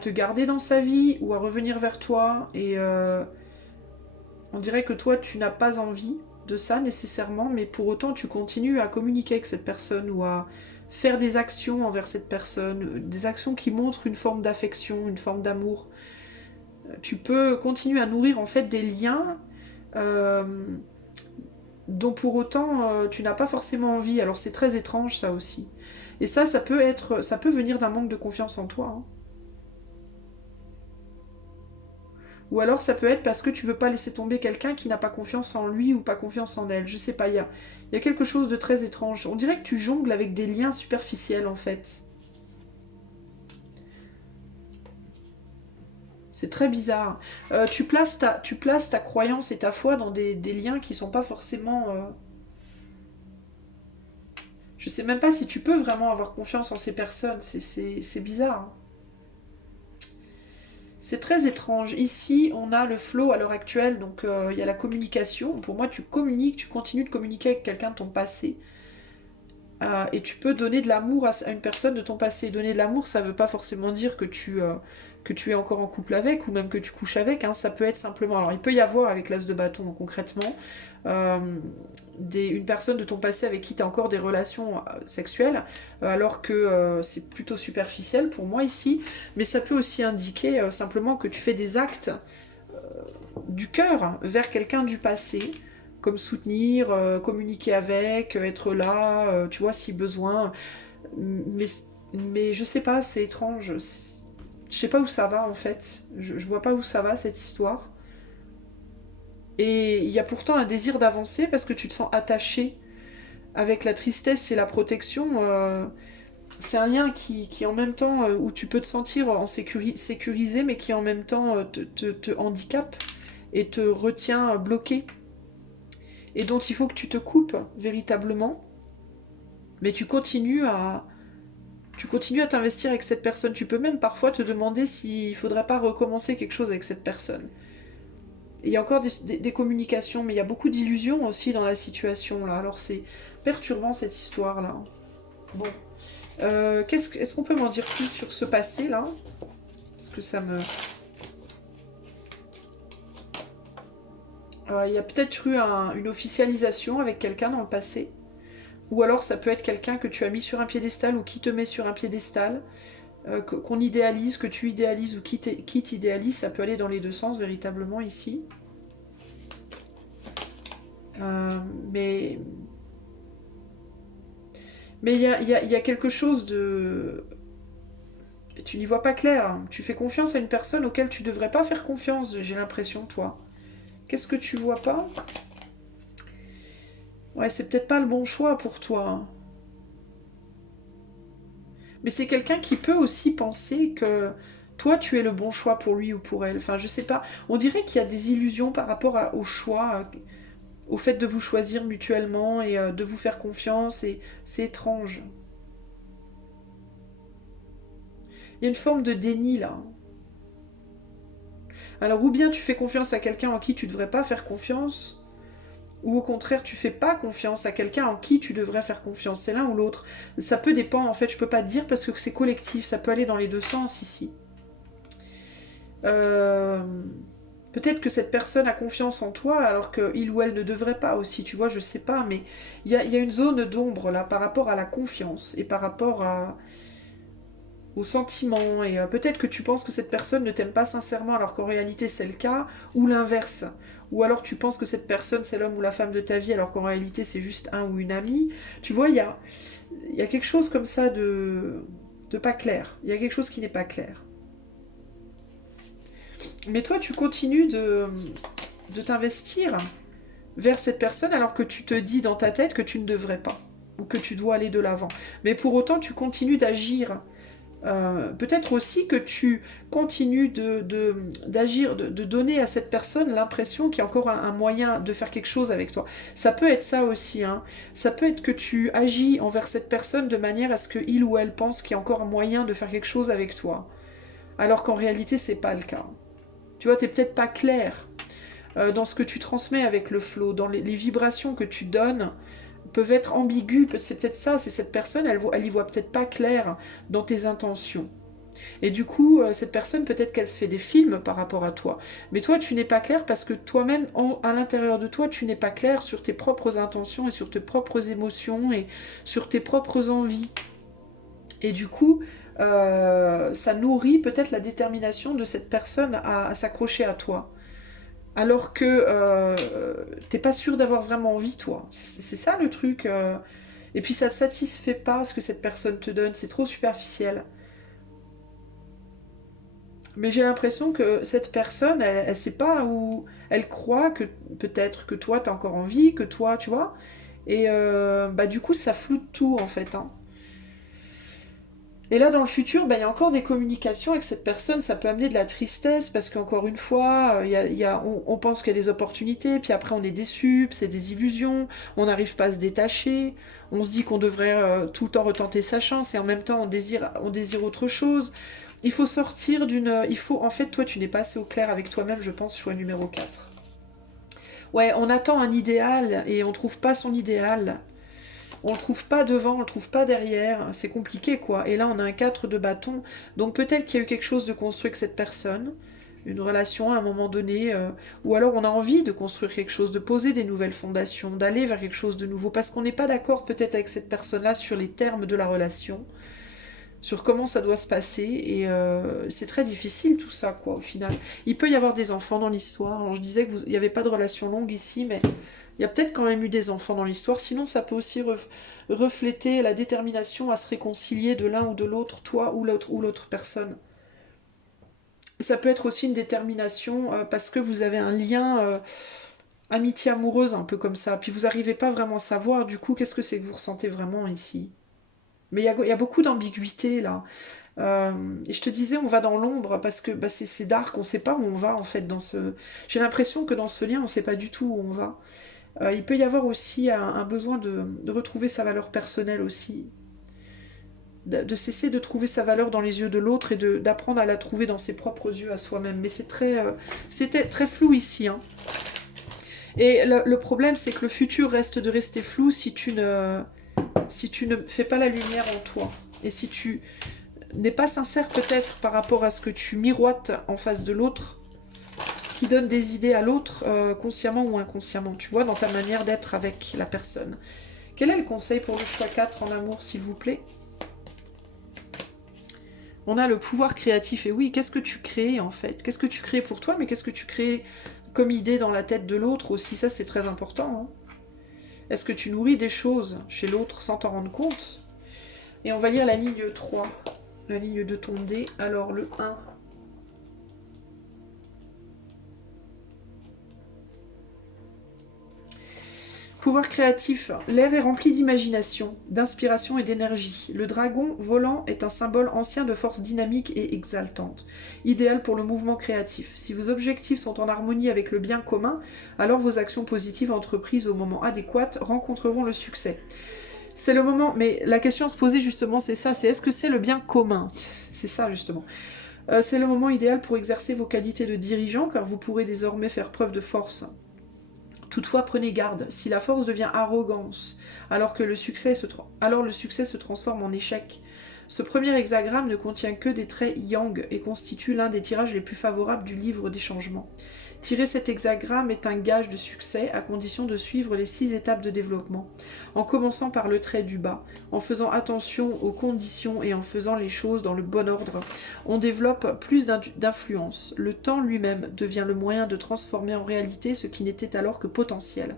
te garder dans sa vie ou à revenir vers toi. Et on dirait que toi, tu n'as pas envie de ça nécessairement, mais pour autant, tu continues à communiquer avec cette personne ou à faire des actions envers cette personne, des actions qui montrent une forme d'affection, une forme d'amour. Tu peux continuer à nourrir en fait des liens euh, dont pour autant tu n'as pas forcément envie. Alors c'est très étrange ça aussi. Et ça peut venir d'un manque de confiance en toi, hein. Ou alors ça peut être parce que tu veux pas laisser tomber quelqu'un qui n'a pas confiance en lui ou pas confiance en elle. Je sais pas, il y a quelque chose de très étrange. On dirait que tu jongles avec des liens superficiels en fait. C'est très bizarre. Tu places ta croyance et ta foi dans des liens qui sont pas forcément... Je sais même pas si tu peux vraiment avoir confiance en ces personnes. C'est bizarre, hein. C'est très étrange. Ici, on a le flow à l'heure actuelle, donc il y a la communication. Pour moi, tu communiques, tu continues de communiquer avec quelqu'un de ton passé. Et tu peux donner de l'amour à une personne de ton passé. Donner de l'amour, ça veut pas forcément dire que tu es encore en couple avec ou même que tu couches avec, hein. Ça peut être simplement... Alors, il peut y avoir avec l'as de bâton concrètement euh, une personne de ton passé avec qui tu as encore des relations sexuelles, alors que c'est plutôt superficiel pour moi ici. Mais ça peut aussi indiquer simplement que tu fais des actes du cœur vers quelqu'un du passé, comme soutenir, communiquer avec, être là, tu vois, si besoin. Mais, mais je sais pas, c'est étrange. Je sais pas où ça va en fait. Je vois pas où ça va cette histoire. Et il y a pourtant un désir d'avancer parce que tu te sens attaché avec la tristesse et la protection. C'est un lien qui en même temps, où tu peux te sentir sécurisé, mais qui en même temps te handicape et te retient bloqué. Et dont il faut que tu te coupes véritablement, mais tu continues à t'investir avec cette personne. Tu peux même parfois te demander s'il faudrait pas recommencer quelque chose avec cette personne. Et il y a encore des communications, mais il y a beaucoup d'illusions aussi dans la situation là. Alors c'est perturbant cette histoire là. Bon, est-ce qu'on peut m'en dire plus sur ce passé là? Parce que ça me... Il y a peut-être eu une officialisation avec quelqu'un dans le passé. Ou alors ça peut être quelqu'un que tu as mis sur un piédestal ou qui te met sur un piédestal, qu'on idéalise, que tu idéalises ou qui t'idéalise. Ça peut aller dans les deux sens véritablement ici. Mais il y a quelque chose de... Tu n'y vois pas clair. Hein. Tu fais confiance à une personne auquel tu devrais pas faire confiance, j'ai l'impression, toi. Qu'est-ce que tu vois pas? Ouais, c'est peut-être pas le bon choix pour toi. Mais c'est quelqu'un qui peut aussi penser que toi, tu es le bon choix pour lui ou pour elle. Enfin, je sais pas. On dirait qu'il y a des illusions par rapport au choix, au fait de vous choisir mutuellement et de vous faire confiance. Et c'est étrange. Il y a une forme de déni là. Alors, ou bien tu fais confiance à quelqu'un en qui tu ne devrais pas faire confiance, ou au contraire, tu fais pas confiance à quelqu'un en qui tu devrais faire confiance. C'est l'un ou l'autre. Ça peut dépendre, en fait, je peux pas te dire parce que c'est collectif, ça peut aller dans les deux sens ici. Euh, Peut-être que cette personne a confiance en toi alors qu'il ou elle ne devrait pas aussi, tu vois, je sais pas, mais il y a une zone d'ombre là par rapport à la confiance et par rapport aux sentiments. Et peut-être que tu penses que cette personne ne t'aime pas sincèrement alors qu'en réalité c'est le cas, ou l'inverse. Ou alors tu penses que cette personne c'est l'homme ou la femme de ta vie alors qu'en réalité c'est juste un ou une amie. Tu vois, il y a quelque chose comme ça de pas clair. Il y a quelque chose qui n'est pas clair. Mais toi, tu continues de t'investir vers cette personne alors que tu te dis dans ta tête que tu ne devrais pas ou que tu dois aller de l'avant. Mais pour autant, tu continues d'agir. Peut-être aussi que tu continues d'agir, de donner à cette personne l'impression qu'il y a encore un moyen de faire quelque chose avec toi. Ça peut être ça aussi. Hein. Ça peut être que tu agis envers cette personne de manière à ce qu'il ou elle pense qu'il y a encore un moyen de faire quelque chose avec toi. Alors qu'en réalité, c'est pas le cas. Tu vois, t'es peut-être pas clair dans ce que tu transmets avec le flow, dans les vibrations que tu donnes peuvent être ambiguës. C'est peut-être ça, c'est cette personne, elle y voit peut-être pas clair dans tes intentions. Et du coup, cette personne, peut-être qu'elle se fait des films par rapport à toi. Mais toi, tu n'es pas clair parce que toi-même, à l'intérieur de toi, tu n'es pas clair sur tes propres intentions et sur tes propres émotions et sur tes propres envies. Et du coup, ça nourrit peut-être la détermination de cette personne à s'accrocher à toi. Alors que t'es pas sûr d'avoir vraiment envie, toi. C'est ça le truc. Et puis ça te satisfait pas ce que cette personne te donne, c'est trop superficiel. Mais j'ai l'impression que cette personne, elle sait pas où... Elle croit que peut-être que toi t'as encore envie, que toi, tu vois. Et bah du coup ça floute tout en fait. Hein. Et là, dans le futur, bah, il y a encore des communications avec cette personne, ça peut amener de la tristesse, parce qu'encore une fois, on pense qu'il y a des opportunités, puis après on est déçu, puis c'est des illusions, on n'arrive pas à se détacher, on se dit qu'on devrait tout le temps retenter sa chance, et en même temps on désire autre chose. Il faut sortir d'une... En fait, toi, tu n'es pas assez au clair avec toi-même, je pense, choix numéro 4. Ouais, on attend un idéal, et on trouve pas son idéal. On le trouve pas devant, on le trouve pas derrière, c'est compliqué quoi. Et là on a un 4 de bâton, donc peut-être qu'il y a eu quelque chose de construit avec cette personne, une relation à un moment donné, ou alors on a envie de construire quelque chose, de poser des nouvelles fondations, d'aller vers quelque chose de nouveau, parce qu'on n'est pas d'accord peut-être avec cette personne-là sur les termes de la relation, sur comment ça doit se passer, et c'est très difficile tout ça quoi au final. Il peut y avoir des enfants dans l'histoire, alors je disais qu'il n'y avait pas de relation longue ici, mais il y a peut-être quand même eu des enfants dans l'histoire, sinon ça peut aussi refléter la détermination à se réconcilier de l'un ou de l'autre, toi ou l'autre personne. Ça peut être aussi une détermination parce que vous avez un lien amitié amoureuse un peu comme ça, puis vous n'arrivez pas vraiment à savoir du coup qu'est-ce que c'est que vous ressentez vraiment ici. Mais il y a beaucoup d'ambiguïté là. Et je te disais, on va dans l'ombre parce que bah, c'est dark, on ne sait pas où on va en fait dans ce... J'ai l'impression que dans ce lien, on ne sait pas du tout où on va. Il peut y avoir aussi un besoin de retrouver sa valeur personnelle aussi. De cesser de trouver sa valeur dans les yeux de l'autre et d'apprendre à la trouver dans ses propres yeux à soi-même. Mais c'était très flou ici. Hein. Et le problème, c'est que le futur reste de rester flou si tu ne fais pas la lumière en toi. Et si tu n'es pas sincère peut-être par rapport à ce que tu miroites en face de l'autre, qui donne des idées à l'autre, consciemment ou inconsciemment, tu vois, dans ta manière d'être avec la personne. Quel est le conseil pour le choix 4 en amour, s'il vous plaît? On a le pouvoir créatif, et oui, qu'est-ce que tu crées en fait? Qu'est-ce que tu crées pour toi, mais qu'est-ce que tu crées comme idée dans la tête de l'autre aussi? Ça, c'est très important. Hein. Est-ce que tu nourris des choses chez l'autre sans t'en rendre compte? Et on va lire la ligne 3, la ligne de ton dé. Alors, le 1. Pouvoir créatif. L'air est rempli d'imagination, d'inspiration et d'énergie. Le dragon volant est un symbole ancien de force dynamique et exaltante, idéal pour le mouvement créatif. Si vos objectifs sont en harmonie avec le bien commun, alors vos actions positives entreprises au moment adéquat rencontreront le succès. C'est le moment, mais la question à se poser justement c'est ça, c'est est-ce que c'est le bien commun? C'est ça justement. C'est le moment idéal pour exercer vos qualités de dirigeant car vous pourrez désormais faire preuve de force. Toutefois, prenez garde, si la force devient arrogance, alors le succès se transforme en échec. Ce premier hexagramme ne contient que des traits yang et constitue l'un des tirages les plus favorables du livre des changements. Tirer cet hexagramme est un gage de succès à condition de suivre les 6 étapes de développement, en commençant par le trait du bas, en faisant attention aux conditions et en faisant les choses dans le bon ordre. On développe plus d'influence. Le temps lui-même devient le moyen de transformer en réalité ce qui n'était alors que potentiel.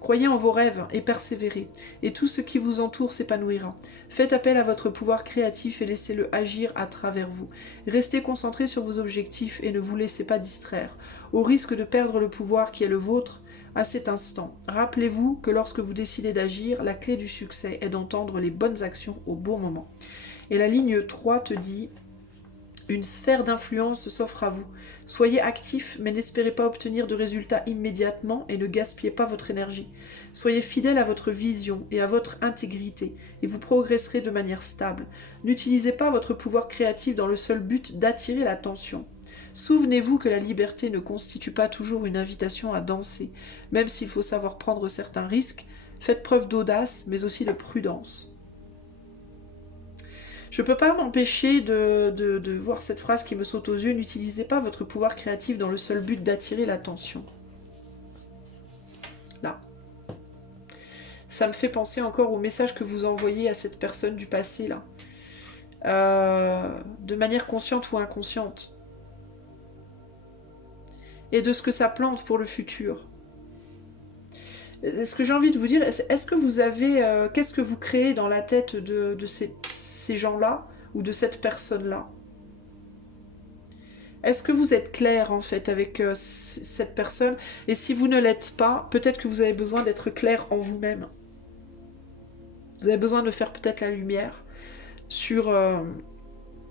Croyez en vos rêves et persévérez, et tout ce qui vous entoure s'épanouira. Faites appel à votre pouvoir créatif et laissez-le agir à travers vous. Restez concentrés sur vos objectifs et ne vous laissez pas distraire, au risque de perdre le pouvoir qui est le vôtre à cet instant. Rappelez-vous que lorsque vous décidez d'agir, la clé du succès est d'entendre les bonnes actions au bon moment. Et la ligne 3 te dit... Une sphère d'influence s'offre à vous. Soyez actif, mais n'espérez pas obtenir de résultats immédiatement et ne gaspillez pas votre énergie. Soyez fidèle à votre vision et à votre intégrité, et vous progresserez de manière stable. N'utilisez pas votre pouvoir créatif dans le seul but d'attirer l'attention. Souvenez-vous que la liberté ne constitue pas toujours une invitation à danser. Même s'il faut savoir prendre certains risques, faites preuve d'audace, mais aussi de prudence. Je ne peux pas m'empêcher de voir cette phrase qui me saute aux yeux. N'utilisez pas votre pouvoir créatif dans le seul but d'attirer l'attention. Là. Ça me fait penser encore au message que vous envoyez à cette personne du passé, là. De manière consciente ou inconsciente. Et de ce que ça plante pour le futur. Ce que j'ai envie de vous dire, est-ce que vous avez... qu'est-ce que vous créez dans la tête de ces gens-là ou de cette personne-là? Est-ce que vous êtes clair en fait avec cette personne? Et si vous ne l'êtes pas, peut-être que vous avez besoin d'être clair en vous-même. Vous avez besoin de faire peut-être la lumière sur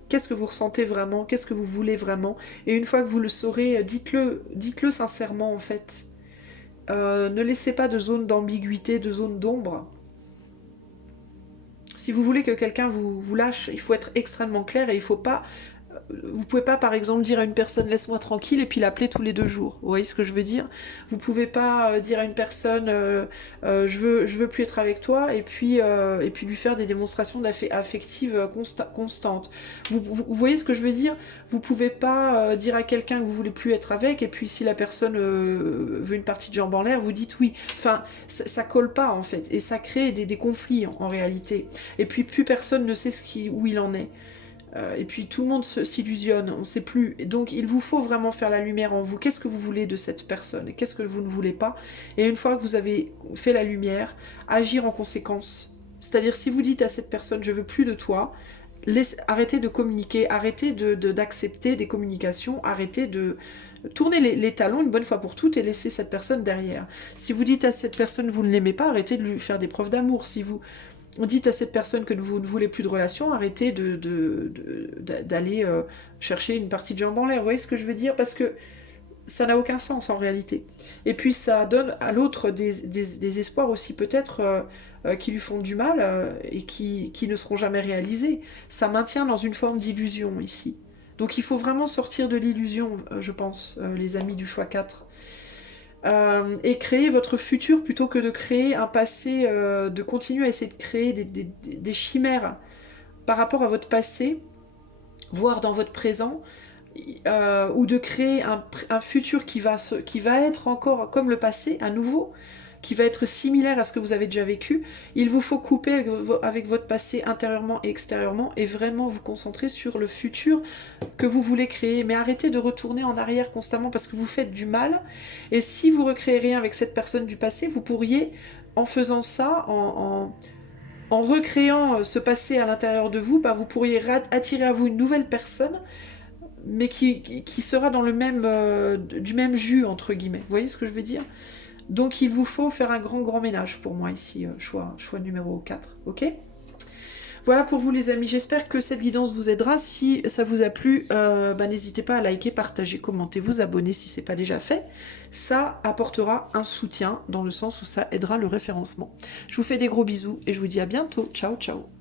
qu'est-ce que vous ressentez vraiment, qu'est-ce que vous voulez vraiment. Et une fois que vous le saurez, dites-le sincèrement en fait. Ne laissez pas de zone d'ambiguïté, de zone d'ombre. Si vous voulez que quelqu'un vous lâche, il faut être extrêmement clair et il faut pas... Vous pouvez pas par exemple dire à une personne laisse-moi tranquille et puis l'appeler tous les 2 jours. Vous voyez ce que je veux dire? Vous pouvez pas dire à une personne je veux plus être avec toi et puis lui faire des démonstrations affectives constantes. Vous voyez ce que je veux dire? Vous pouvez pas dire à quelqu'un que vous voulez plus être avec et puis si la personne veut une partie de jambes en l'air, vous dites oui. Enfin, ça colle pas en fait et ça crée des conflits en réalité. Et puis plus personne ne sait où il en est. Et puis tout le monde s'illusionne, on ne sait plus. Et donc il vous faut vraiment faire la lumière en vous. Qu'est-ce que vous voulez de cette personne et qu'est-ce que vous ne voulez pas? Et une fois que vous avez fait la lumière, agir en conséquence. C'est-à-dire si vous dites à cette personne je veux plus de toi, arrêtez de communiquer, arrêtez d'accepter des communications, arrêtez de tourner les talons une bonne fois pour toutes et laisser cette personne derrière. Si vous dites à cette personne vous ne l'aimez pas, arrêtez de lui faire des preuves d'amour. Si vous dites à cette personne que vous ne voulez plus de relation, arrêtez d'aller chercher une partie de jambe en l'air. Vous voyez ce que je veux dire? Parce que ça n'a aucun sens en réalité. Et puis ça donne à l'autre des espoirs aussi peut-être qui lui font du mal et qui ne seront jamais réalisés. Ça maintient dans une forme d'illusion ici. Donc il faut vraiment sortir de l'illusion, je pense, les amis du choix 4. Et créer votre futur plutôt que de créer un passé, de continuer à essayer de créer des chimères par rapport à votre passé, voire dans votre présent. ou de créer un futur qui va être encore comme le passé, un nouveau, qui va être similaire à ce que vous avez déjà vécu, il vous faut couper avec votre passé intérieurement et extérieurement et vraiment vous concentrer sur le futur que vous voulez créer. Mais arrêtez de retourner en arrière constamment parce que vous faites du mal. Et si vous recréez rien avec cette personne du passé, vous pourriez, en faisant ça, en recréant ce passé à l'intérieur de vous, bah, vous pourriez attirer à vous une nouvelle personne mais qui sera dans le même, du même jus, entre guillemets. Vous voyez ce que je veux dire? Donc il vous faut faire un grand ménage pour moi ici, choix numéro 4, ok? Voilà pour vous les amis, j'espère que cette guidance vous aidera. Si ça vous a plu, bah, n'hésitez pas à liker, partager, commenter, vous abonner si ce n'est pas déjà fait. Ça apportera un soutien dans le sens où ça aidera le référencement. Je vous fais des gros bisous et je vous dis à bientôt. Ciao, ciao.